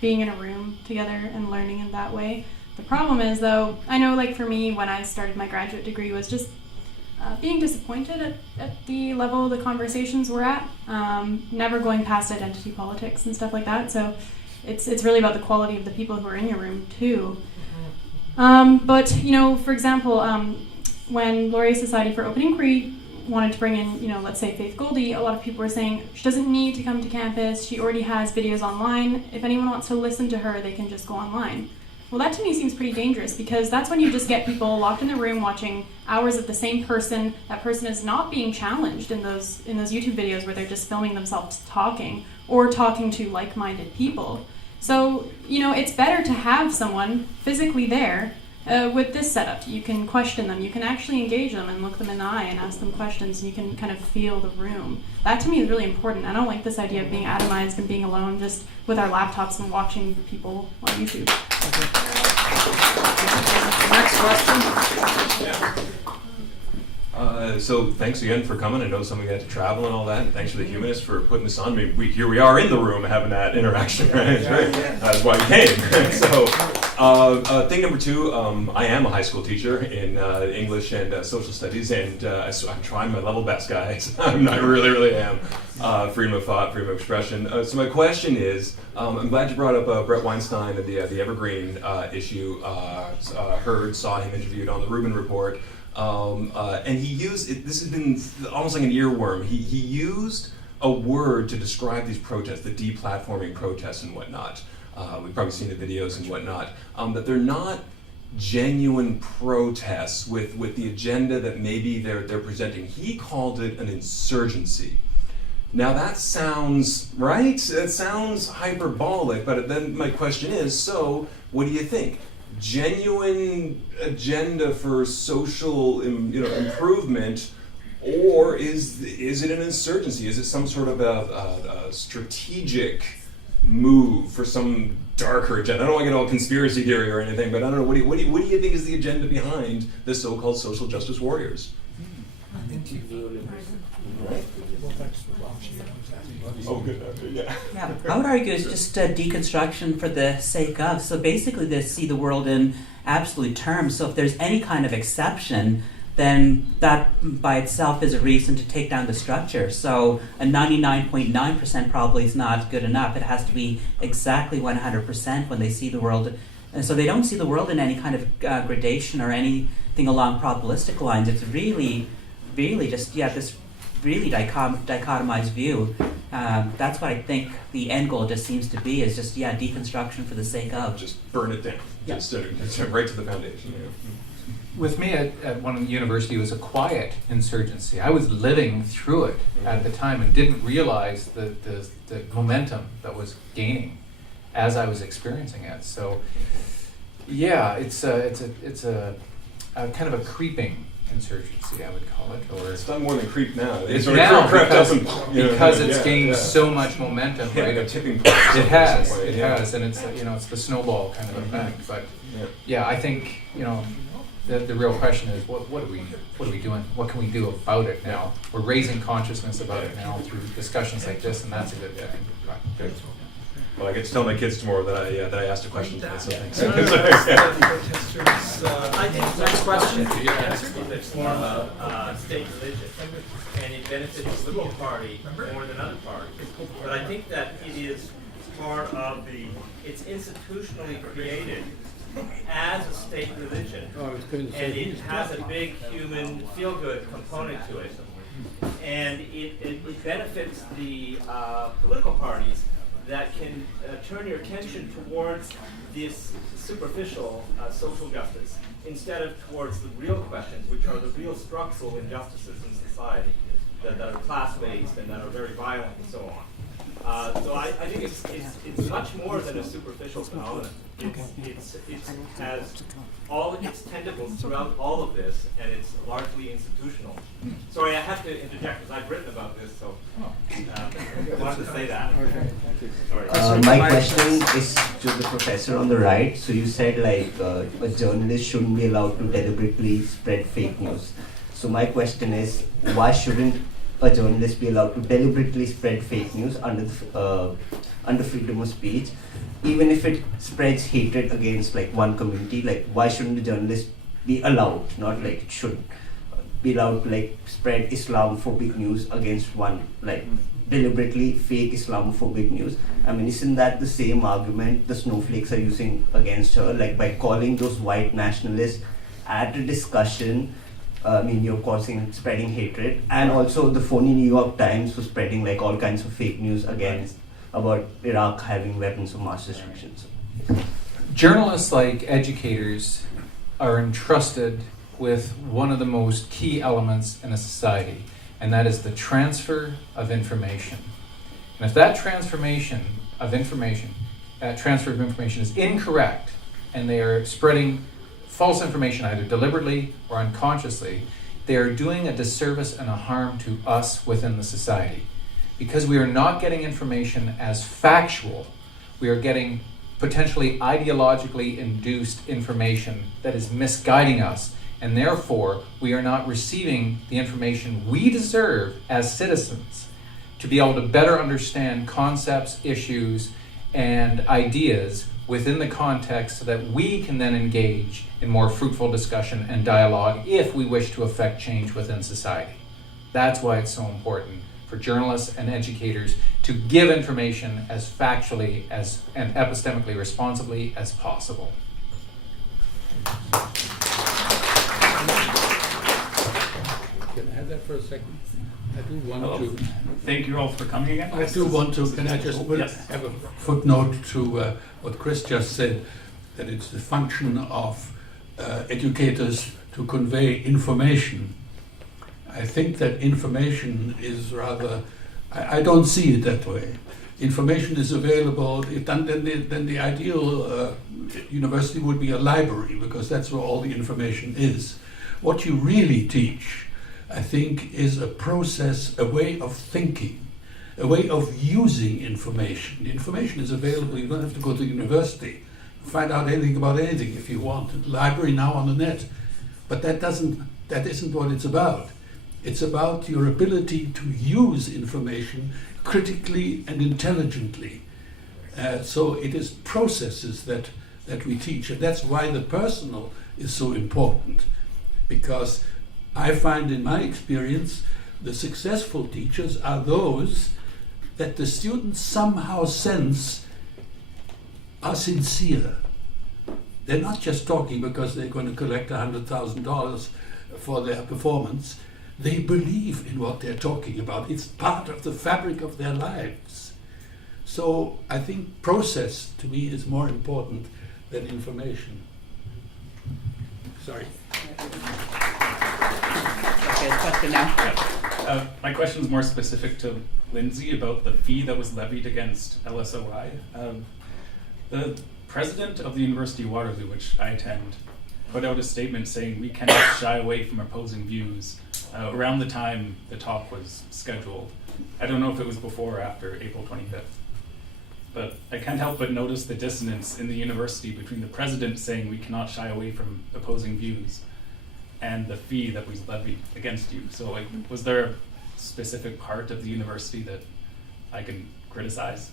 being in a room together and learning in that way. The problem is, though, I know, like for me, when I started my graduate degree, was just being disappointed at the level the conversations were at, never going past identity politics and stuff like that. So it's really about the quality of the people who are in your room too. But for example, when Laurier Society for Open Inquiry wanted to bring in, let's say Faith Goldie, a lot of people were saying she doesn't need to come to campus. She already has videos online. If anyone wants to listen to her, they can just go online. Well, that to me seems pretty dangerous, because that's when you just get people locked in the room watching hours of the same person. That person is not being challenged in those YouTube videos where they're just filming themselves talking or talking to like-minded people. So, it's better to have someone physically there. With this setup, you can question them, you can actually engage them and look them in the eye and ask them questions, and you can kind of feel the room. That to me is really important. I don't like this idea of being atomized and being alone just with our laptops and watching people on YouTube. Next question. So thanks again for coming. I know some of you had to travel and all that, and thanks for the Humanist for putting this on. Here we are in the room having that interaction, right? Right. That's why we came. So thing number two, I am a high school teacher in English and social studies, and so I'm trying my level best, guys. I really am. Freedom of thought, freedom of expression. So my question is, I'm glad you brought up Brett Weinstein and the Evergreen issue. Saw him interviewed on the Rubin Report. And he used it. This has been almost like an earworm. He used a word to describe these protests, the deplatforming protests and whatnot. We've probably seen the videos and whatnot. That they're not genuine protests with the agenda that maybe they're presenting. He called it an insurgency. Now that sounds right. It sounds hyperbolic, but then my question is: so what do you think? Genuine agenda for social, improvement, or is it an insurgency? Is it some sort of a strategic move for some darker agenda? I don't want to get all conspiracy theory or anything, but I don't know. What do you think is the agenda behind the so-called social justice warriors? Oh, good. Yeah. Yeah, I would argue it's just deconstruction for the sake of. So basically, they see the world in absolute terms. So if there's any kind of exception, then that by itself is a reason to take down the structure. So a 99.9% probably is not good enough. It has to be exactly 100% when they see the world. And so they don't see the world in any kind of gradation or anything along probabilistic lines. It's really just, this really dichotomized view. That's what I think the end goal just seems to be, is just, deconstruction for the sake of. Just burn it down. Yeah. Just right to the foundation. Yeah. With me at one university, it was a quiet insurgency. I was living through it at the time and didn't realize the momentum that was gaining as I was experiencing it. So, yeah, it's a kind of a creeping insurgency, I would call it, or it's done more than creep now. It's now crept up and, because it's gained so much momentum, right? A tipping point. It has, and it's it's the snowball kind of effect. But I think the real question is what are we doing? What can we do about it now? We're raising consciousness about it now through discussions like this, and that's a good thing. Good. Well, I get to tell my kids tomorrow that I asked a question today. So thanks. I think next question. It's form of state religion, and it benefits the Liberal Party more than other parties. But I think that it is part of it's institutionally created as a state religion, and it has a big human feel-good component to it, and it benefits the political parties that can turn your attention towards this superficial social justice instead of towards the real questions, which are the real structural injustices in society that are class-based and that are very violent and so on. So I think it's much more than a superficial phenomenon. It has all its tentacles throughout all of this, and it's largely institutional. Sorry, I have to interject because I've written about this, so I wanted to say that. Sorry. My question is to the professor on the right. So you said a journalist shouldn't be allowed to deliberately spread fake news. So my question is, why shouldn't a journalist be allowed to deliberately spread fake news under freedom of speech, even if it spreads hatred against one community? Why shouldn't the journalist be allowed, not should be allowed to spread Islamophobic news against one, deliberately fake Islamophobic news? I mean, isn't that the same argument the snowflakes are using against her, by calling those white nationalists at a discussion? You're spreading hatred, and also the phony New York Times for spreading all kinds of fake news about Iraq having weapons of mass destruction. Journalists, like educators, are entrusted with one of the most key elements in a society, and that is the transfer of information. And if that transfer of information is incorrect, and they are spreading false information either deliberately or unconsciously, they are doing a disservice and a harm to us within the society. Because we are not getting information as factual, we are getting potentially ideologically induced information that is misguiding us, and therefore we are not receiving the information we deserve as citizens to be able to better understand concepts, issues, and ideas within the context so that we can then engage in more fruitful discussion and dialogue if we wish to affect change within society. That's why it's so important for journalists and educators to give information as factually and epistemically responsibly as possible. Can I have that for a second? I do want Hello. to. Thank you all for coming again. I do want to. Can I just Yes. have a footnote to what Chris just said? That it's the function of educators to convey information. I think that information is rather. I don't see it that way. Information is available. Then the ideal university would be a library, because that's where all the information is. What you really teach, I think, is a process, a way of thinking, a way of using information. The information is available. You don't have to go to university. Find out anything about anything if you want. Library now on the net. But that isn't what it's about. It's about your ability to use information critically and intelligently. So it is processes that we teach, and that's why the personal is so important. Because I find in my experience, the successful teachers are those that the students somehow sense are sincere. They're not just talking because they're going to collect $100,000 for their performance. They believe in what they're talking about. It's part of the fabric of their lives. So I think process, to me, is more important than information. Sorry. Okay, question now. My question is more specific to Lindsay about the fee that was levied against LSOI. The president of the University of Waterloo, which I attend, put out a statement saying we cannot shy away from opposing views around the time the talk was scheduled. I don't know if it was before or after April 25th. But I can't help but notice the dissonance in the university between the president saying we cannot shy away from opposing views and the fee that was levied against you. So was there a specific part of the university that I can criticize?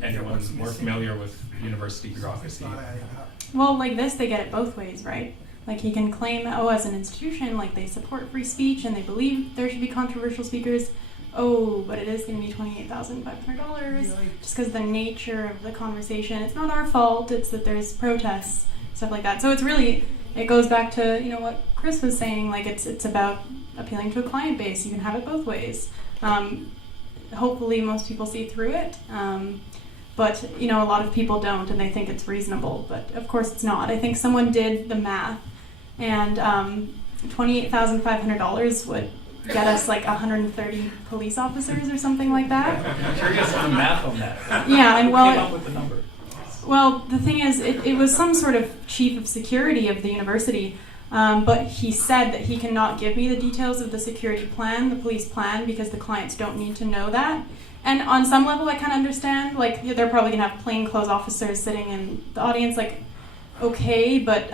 Anyone's more familiar with university bureaucracy? Well, like this, they get it both ways, right? Like he can claim, oh, as an institution, like they support free speech and they believe there should be controversial speakers. Oh, but it is going to be $28,500 just because of the nature of the conversation. It's not our fault. It's that there's protests, stuff like that. So it's really, it goes back to, you know, what Chris was saying. Like it's about appealing to a client base. You can have it both ways. Hopefully most people see through it. But, you know, a lot of people don't and they think it's reasonable. But of course it's not. I think someone did the math and $28,500 would get us like 130 police officers or something like that. I'm curious on the math on that. Yeah, and Who well, came up with the number? Well, the thing is, it was some sort of chief of security of the university, but he said that he cannot give me the details of the security plan, the police plan, because the clients don't need to know that. And on some level, I kind of understand. Like, they're probably going to have plainclothes officers sitting in the audience, like, okay, but,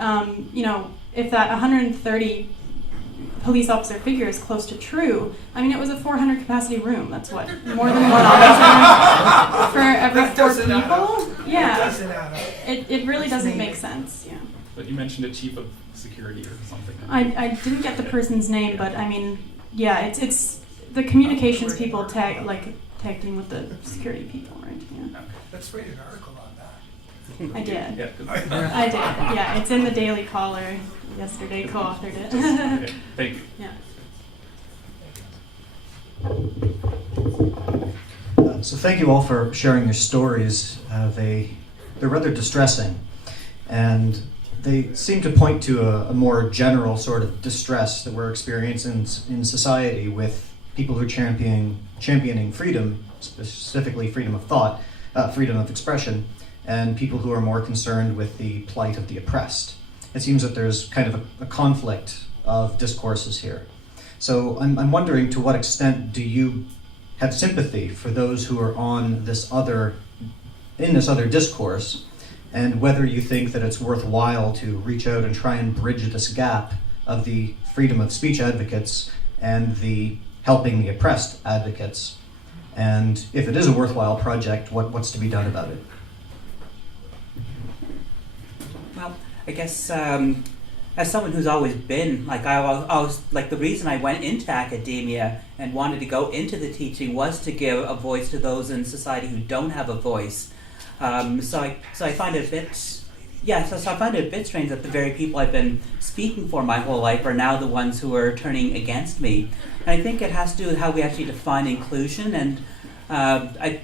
you know, if that 130 police officer figure is close to true, I mean, it was a 400 capacity room. That's what, more than one officer for every 4 people? Yeah. It really doesn't make sense, yeah. But you mentioned a chief of security or something. I didn't get the person's name, but I mean, yeah, it's the communications people tagged in with the security people, right? Yeah. Let's write an article on that. I did. Yeah, I did. Yeah, it's in the Daily Caller. Yesterday, co-authored it. Okay, thank you. Yeah. So thank you all for sharing your stories. They're rather distressing, and they seem to point to a more general sort of distress that we're experiencing in society with people who are championing freedom, specifically freedom of thought, freedom of expression, and people who are more concerned with the plight of the oppressed. It seems that there's kind of a conflict of discourses here. So I'm wondering, to what extent do you have sympathy for those who are in this other discourse, and whether you think that it's worthwhile to reach out and try and bridge this gap of the freedom of speech advocates and the helping the oppressed advocates, and if it is a worthwhile project, what's to be done about it? Well, I guess as someone who's always been, like I was like, the reason I went into academia and wanted to go into the teaching was to give a voice to those in society who don't have a voice. So I find it a bit Yeah, so I find it a bit strange that the very people I've been speaking for my whole life are now the ones who are turning against me. And I think it has to do with how we actually define inclusion, and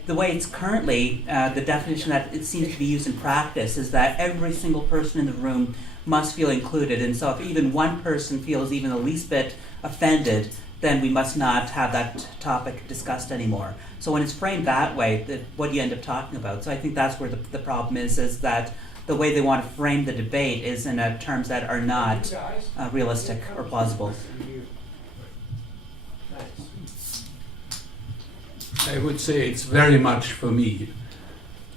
the way it's currently, the definition that it seems to be used in practice is that every single person in the room must feel included. And so if even one person feels even the least bit offended, then we must not have that topic discussed anymore. So when it's framed that way, what do you end up talking about? So I think that's where the problem is that the way they want to frame the debate is in terms that are not realistic or plausible. I would say it's very much, for me,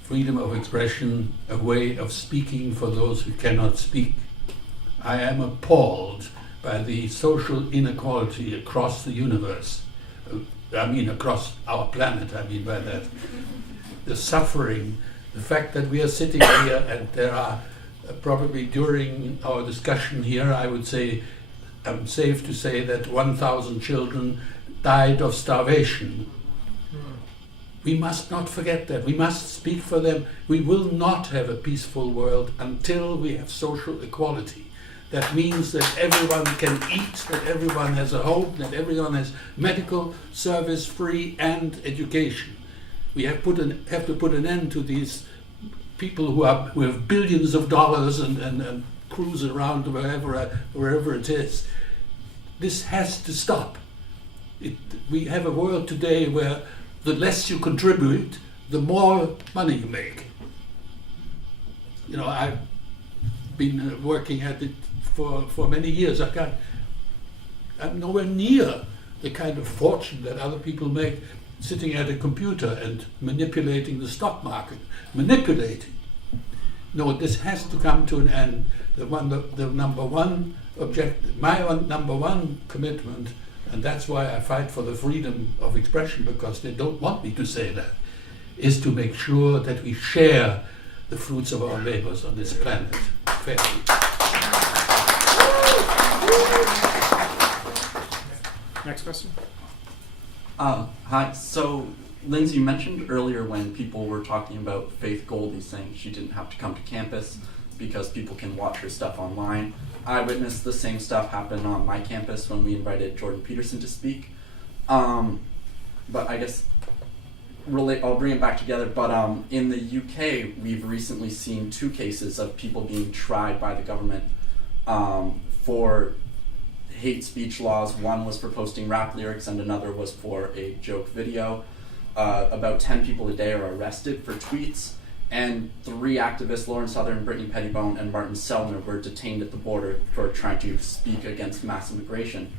freedom of expression, a way of speaking for those who cannot speak. I am appalled by the social inequality across the universe. I mean, across our planet, I mean by that. The suffering, the fact that we are sitting here and there are probably during our discussion here, I would say, I'm safe to say that 1,000 children died of starvation. We must not forget that. We must speak for them. We will not have a peaceful world until we have social equality. That means that everyone can eat, that everyone has a home, that everyone has medical service free and education. We have to put an end to these people who have billions of dollars and cruise around wherever it is. This has to stop. We have a world today where the less you contribute, the more money you make. You know, I've been working at it for many years. I'm nowhere near the kind of fortune that other people make sitting at a computer and manipulating the stock market. Manipulating. No, this has to come to an end. The number one objective, my number one commitment, and that's why I fight for the freedom of expression, because they don't want me to say that, is to make sure that we share the fruits of our labors on this planet fairly. Next question. Hi. So, Lindsay, you mentioned earlier when people were talking about Faith Goldie saying she didn't have to come to campus because people can watch her stuff online. I witnessed the same stuff happen on my campus when we invited Jordan Peterson to speak. But I guess I'll bring it back together. But in the UK, we've recently seen 2 cases of people being tried by the government for hate speech laws. One was for posting rap lyrics and another was for a joke video. About 10 people a day are arrested for tweets, and 3 activists, Lauren Southern, Brittany Pettibone, and Martin Sellner, were detained at the border for trying to speak against mass immigration.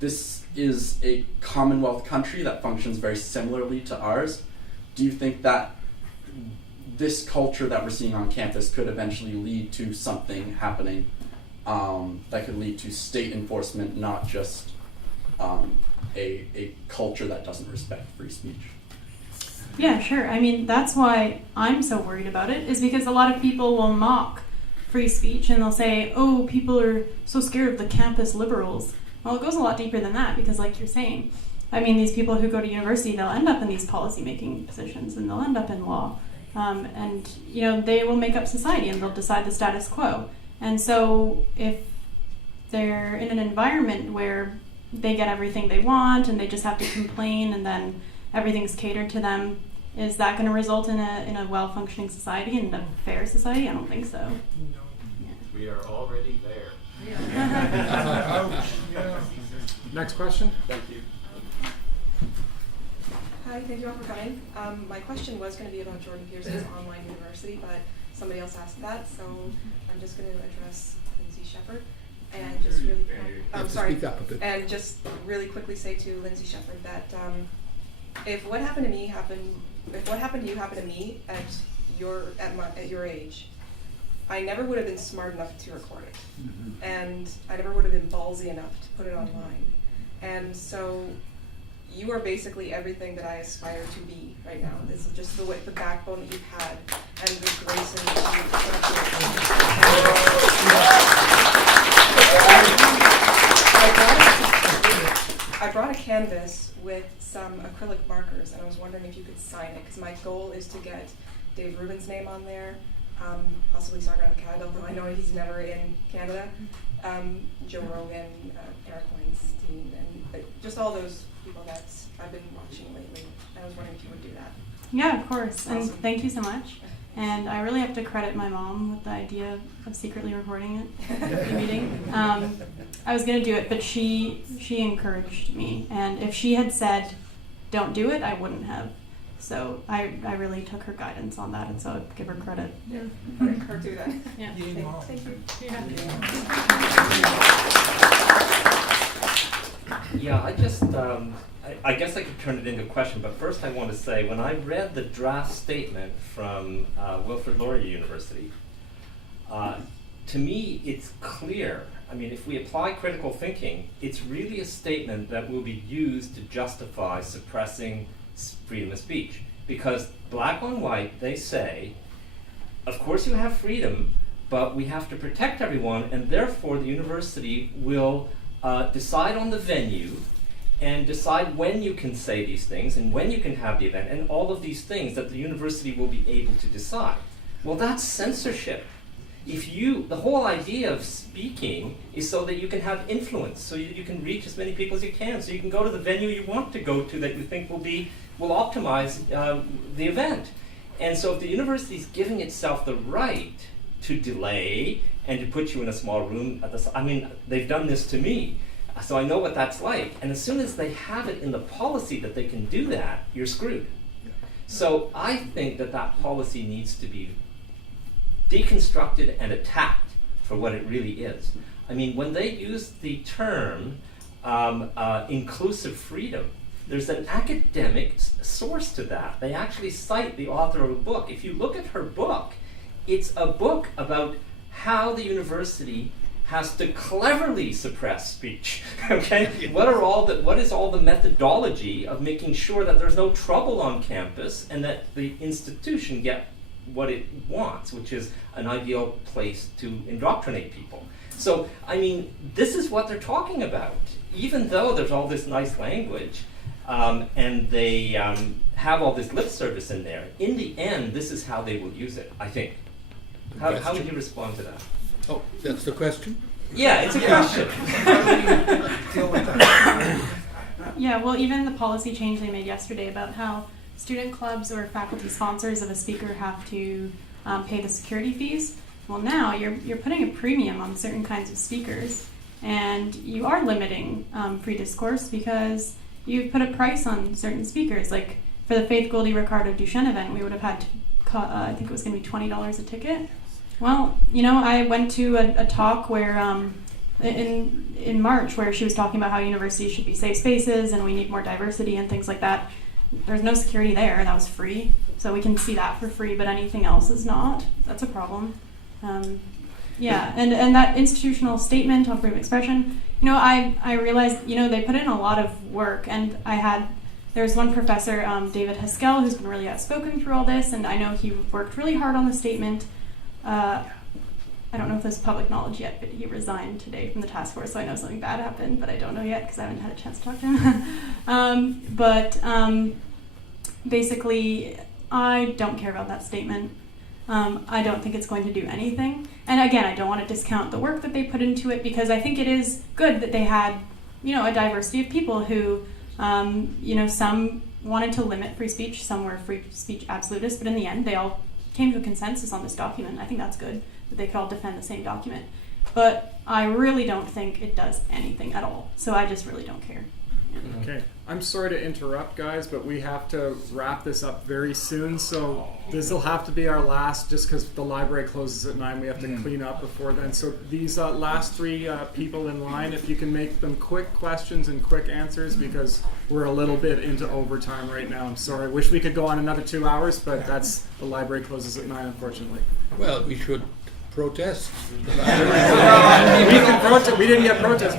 This is a Commonwealth country that functions very similarly to ours. Do you think that this culture that we're seeing on campus could eventually lead to something happening that could lead to state enforcement, not just a culture that doesn't respect free speech? Yeah, sure. I mean, that's why I'm so worried about it, is because a lot of people will mock free speech and they'll say, oh, people are so scared of the campus liberals. Well, it goes a lot deeper than that, because like you're saying, I mean, these people who go to university, they'll end up in these policy-making positions and they'll end up in law. And, you know, they will make up society and they'll decide the status quo. And so if they're in an environment where they get everything they want and they just have to complain and then everything's catered to them, is that going to result in a well-functioning society and a fair society? I don't think so. Yeah. We are already there. Next question. Thank you. Hi, thank you all for coming. My question was going to be about Jordan Pierce's online university, but somebody else asked that, so I'm just going to address Lindsay Shepherd and just really, Speak up a bit. and just really quickly say to Lindsay Shepherd that if what happened to you happened to me at your age, I never would have been smart enough to record it, and I never would have been ballsy enough to put it online, and so you are basically everything that I aspire to be right now. This is just the backbone that you've had and the grace in which I brought a canvas with some acrylic markers, and I was wondering if you could sign it, because my goal is to get Dave Rubin's name on there, possibly Sargon of Akkad, although I know he's never in Canada, Joe Rogan, Eric Weinstein, and just all those people that I've been watching lately. I was wondering if you would do that. Yeah, of course. And Awesome. thank you so much. And I really have to credit my mom with the idea of secretly recording it, the meeting. I was going to do it, but she encouraged me. And if she had said, don't do it, I wouldn't have. So I really took her guidance on that, and so I'd give her credit. Yeah, I'd encourage you then. Yeah. Thank you. Yeah, I just, I guess I could turn it into a question, but first I want to say, when I read the draft statement from Wilfrid Laurier University, to me it's clear. I mean, if we apply critical thinking, it's really a statement that will be used to justify suppressing freedom of speech. Because black on white, they say, of course you have freedom, but we have to protect everyone, and therefore the university will decide on the venue and decide when you can say these things and when you can have the event and all of these things that the university will be able to decide. Well, that's censorship. The whole idea of speaking is so that you can have influence, so you can reach as many people as you can, so you can go to the venue you want to go to that you think will optimize the event. And so if the university is giving itself the right to delay and to put you in a small room, they've done this to me, so I know what that's like. And as soon as they have it in the policy that they can do that, you're screwed. So I think that policy needs to be deconstructed and attacked for what it really is. I mean, when they use the term inclusive freedom, there's an academic source to that. They actually cite the author of a book. If you look at her book, it's a book about how the university has to cleverly suppress speech. Okay, what is all the methodology of making sure that there's no trouble on campus and that the institution get what it wants, which is an ideal place to indoctrinate people. So, I mean, this is what they're talking about. Even though there's all this nice language, and they have all this lip service in there, in the end, this is how they will use it, I think. How would you respond to that? Oh, that's the question? Yeah, it's a question. Yeah, well, even the policy change they made yesterday about how student clubs or faculty sponsors of a speaker have to pay the security fees. Well, now you're putting a premium on certain kinds of speakers, and you are limiting free discourse because you've put a price on certain speakers. Like for the Faith Goldie Ricardo Duchenne event, we would have had to, I think it was going to be $20 a ticket. Well, I went to a talk where in March where she was talking about how universities should be safe spaces and we need more diversity and things like that. There's no security there, and that was free. So we can see that for free, but anything else is not. That's a problem. Yeah, and that institutional statement on freedom of expression, I realized, they put in a lot of work, and there's one professor, David Haskell, who's been really outspoken through all this, and I know he worked really hard on the statement. I don't know if this is public knowledge yet, but he resigned today from the task force, so I know something bad happened, but I don't know yet because I haven't had a chance to talk to him. Basically, I don't care about that statement. I don't think it's going to do anything. And again, I don't want to discount the work that they put into it because I think it is good that they had, a diversity of people who, some wanted to limit free speech, some were free speech absolutists, but in the end, they all came to a consensus on this document. I think that's good that they could all defend the same document. But I really don't think it does anything at all. So I just really don't care. Okay, I'm sorry to interrupt, guys, but we have to wrap this up very soon. So this will have to be our last, just because the library closes at 9. We have to clean up before then. So these last 3 people in line, if you can make them quick questions and quick answers, because we're a little bit into overtime right now. I'm sorry. Wish we could go on another 2 hours, but the library closes at 9, unfortunately. Well, we should protest. We can protest. We didn't get protest.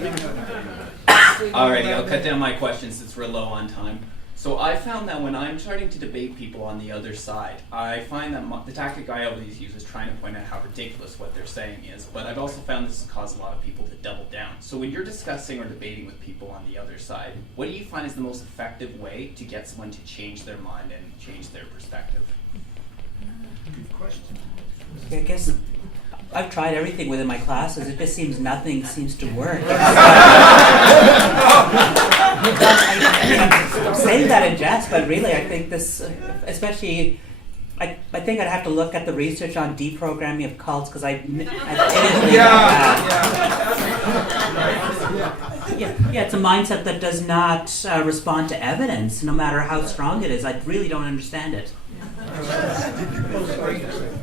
Alrighty, I'll cut down my questions since we're low on time. So I found that when I'm starting to debate people on the other side, I find that the tactic I always use is trying to point out how ridiculous what they're saying is, but I've also found this has caused a lot of people to double down. So when you're discussing or debating with people on the other side, what do you find is the most effective way to get someone to change their mind and change their perspective? Good question. I guess I've tried everything within my classes. It just seems nothing seems to work. I'm saying that in jest, but really I think this, especially, I think I'd have to look at the research on deprogramming of cults, because I it's a mindset that does not respond to evidence, no matter how strong it is. I really don't understand it.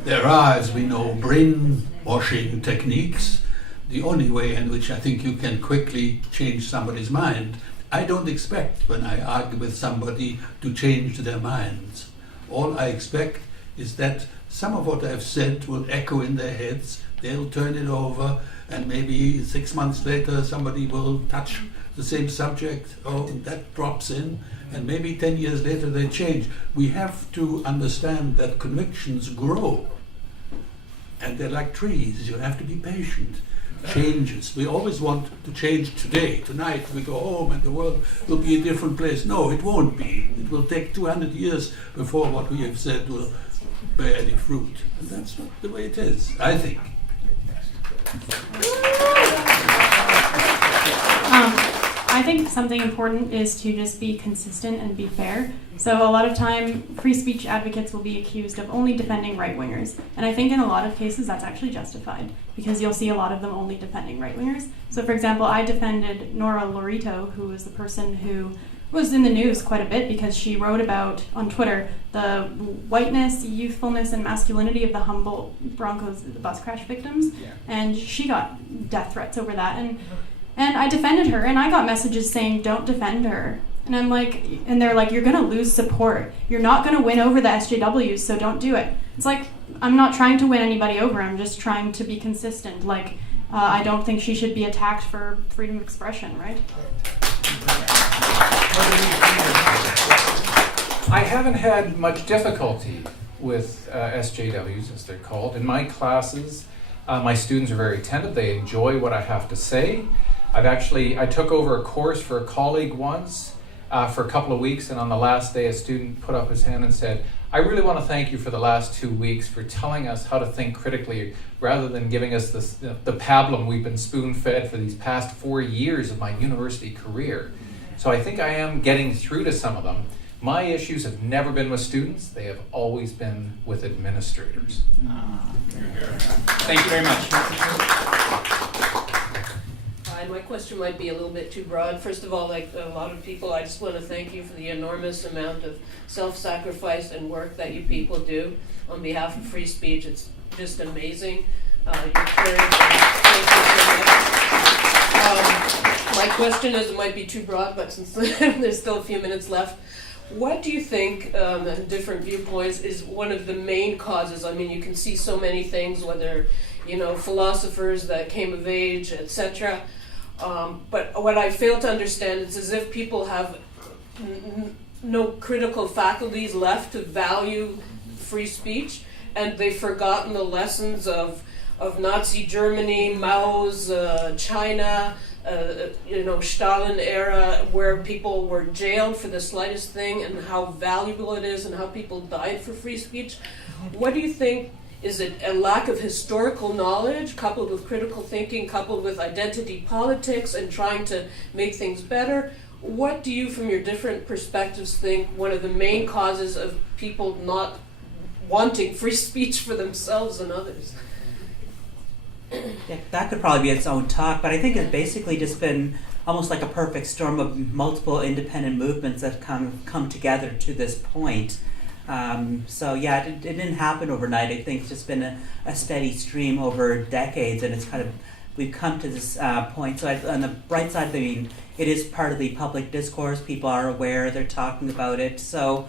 There are, as we know, brainwashing techniques. The only way in which I think you can quickly change somebody's mind. I don't expect, when I argue with somebody, to change their minds. All I expect is that some of what I've said will echo in their heads, they'll turn it over, and maybe 6 months later somebody will touch the same subject, that drops in, and maybe 10 years later they change. We have to understand that convictions grow, and they're like trees. You have to be patient. Changes. We always want to change today. Tonight we go home and the world will be a different place. No, it won't be. It will take 200 years before what we have said will bear any fruit. And that's not the way it is, I think. I think something important is to just be consistent and be fair. So a lot of time, free speech advocates will be accused of only defending right-wingers. And I think in a lot of cases that's actually justified, because you'll see a lot of them only defending right-wingers. So for example, I defended Nora Lorito, who was the person who was in the news quite a bit because she wrote about, on Twitter, the whiteness, youthfulness, and masculinity of the Humboldt Broncos bus crash victims. Yeah. And she got death threats over that. And I defended her, and I got messages saying, don't defend her. And I'm like, and they're like, you're going to lose support. You're not going to win over the SJWs, so don't do it. It's like, I'm not trying to win anybody over. I'm just trying to be consistent. Like, I don't think she should be attacked for freedom of expression, right? I haven't had much difficulty with SJWs, as they're called. In my classes, my students are very attentive. They enjoy what I have to say. I took over a course for a colleague once for a couple of weeks, and on the last day a student put up his hand and said, I really want to thank you for the last 2 weeks for telling us how to think critically rather than giving us this, the pablum we've been spoon-fed for these past 4 years of my university career. So I think I am getting through to some of them. My issues have never been with students. They have always been with administrators. Thank you very much. My question might be a little bit too broad. First of all, like a lot of people, I just want to thank you for the enormous amount of self-sacrifice and work that you people do on behalf of free speech. It's just amazing. Your courage. Thank you so much. My question is, it might be too broad, but since there's still a few minutes left, what do you think, and different viewpoints, is one of the main causes? I mean, you can see so many things, whether, philosophers that came of age, etc. But what I fail to understand is as if people have no critical faculties left to value free speech, and they've forgotten the lessons of Nazi Germany, Mao's China, Stalin era, where people were jailed for the slightest thing, and how valuable it is, and how people died for free speech. What do you think? Is it a lack of historical knowledge coupled with critical thinking, coupled with identity politics and trying to make things better? What do you, from your different perspectives, think one of the main causes of people not wanting free speech for themselves and others? Yeah, that could probably be its own talk, but I think it's basically just been almost like a perfect storm of multiple independent movements that come together to this point. It didn't happen overnight. I think it's just been a steady stream over decades, and it's we've come to this point. So on the bright side, it is part of the public discourse. People are aware, they're talking about it. So,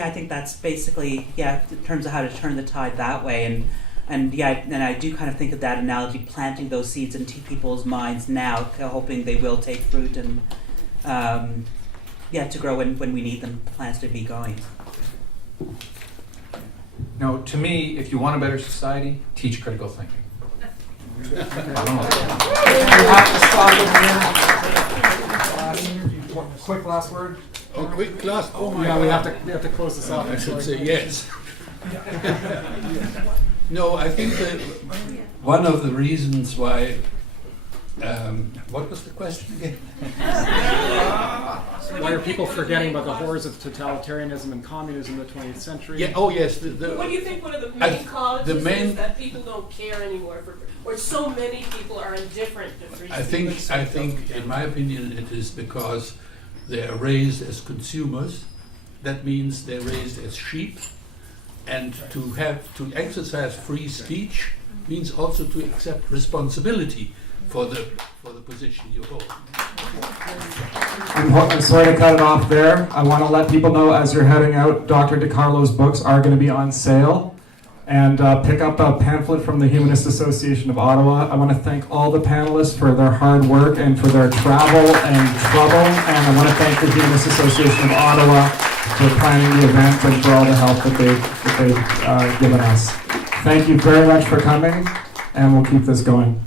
I think that's basically, in terms of how to turn the tide that way. And I do kind of think of that analogy, planting those seeds into people's minds now, hoping they will take fruit and, to grow when we need them, plants to be going. No, to me, if you want a better society, teach critical thinking. Quick last word. Oh, quick last. Oh my Yeah, God. we have to close this off. I should say yes. No, I think that one of the reasons why. What was the question again? Why are people forgetting about the horrors of totalitarianism and communism in the 20th century? Yeah. Oh, yes. What do you think one of the main causes is that people don't care anymore, or so many people are indifferent to free speech? I think, in my opinion, it is because they are raised as consumers. That means they're raised as sheep, and to exercise free speech means also to accept responsibility for the position you hold. I'm sorry to cut it off there. I want to let people know as you're heading out, Dr. DiCarlo's books are going to be on sale. And pick up a pamphlet from the Humanist Association of Ottawa. I want to thank all the panelists for their hard work and for their travel and trouble. And I want to thank the Humanist Association of Ottawa for planning the event and for all the help that they've given us. Thank you very much for coming, and we'll keep this going.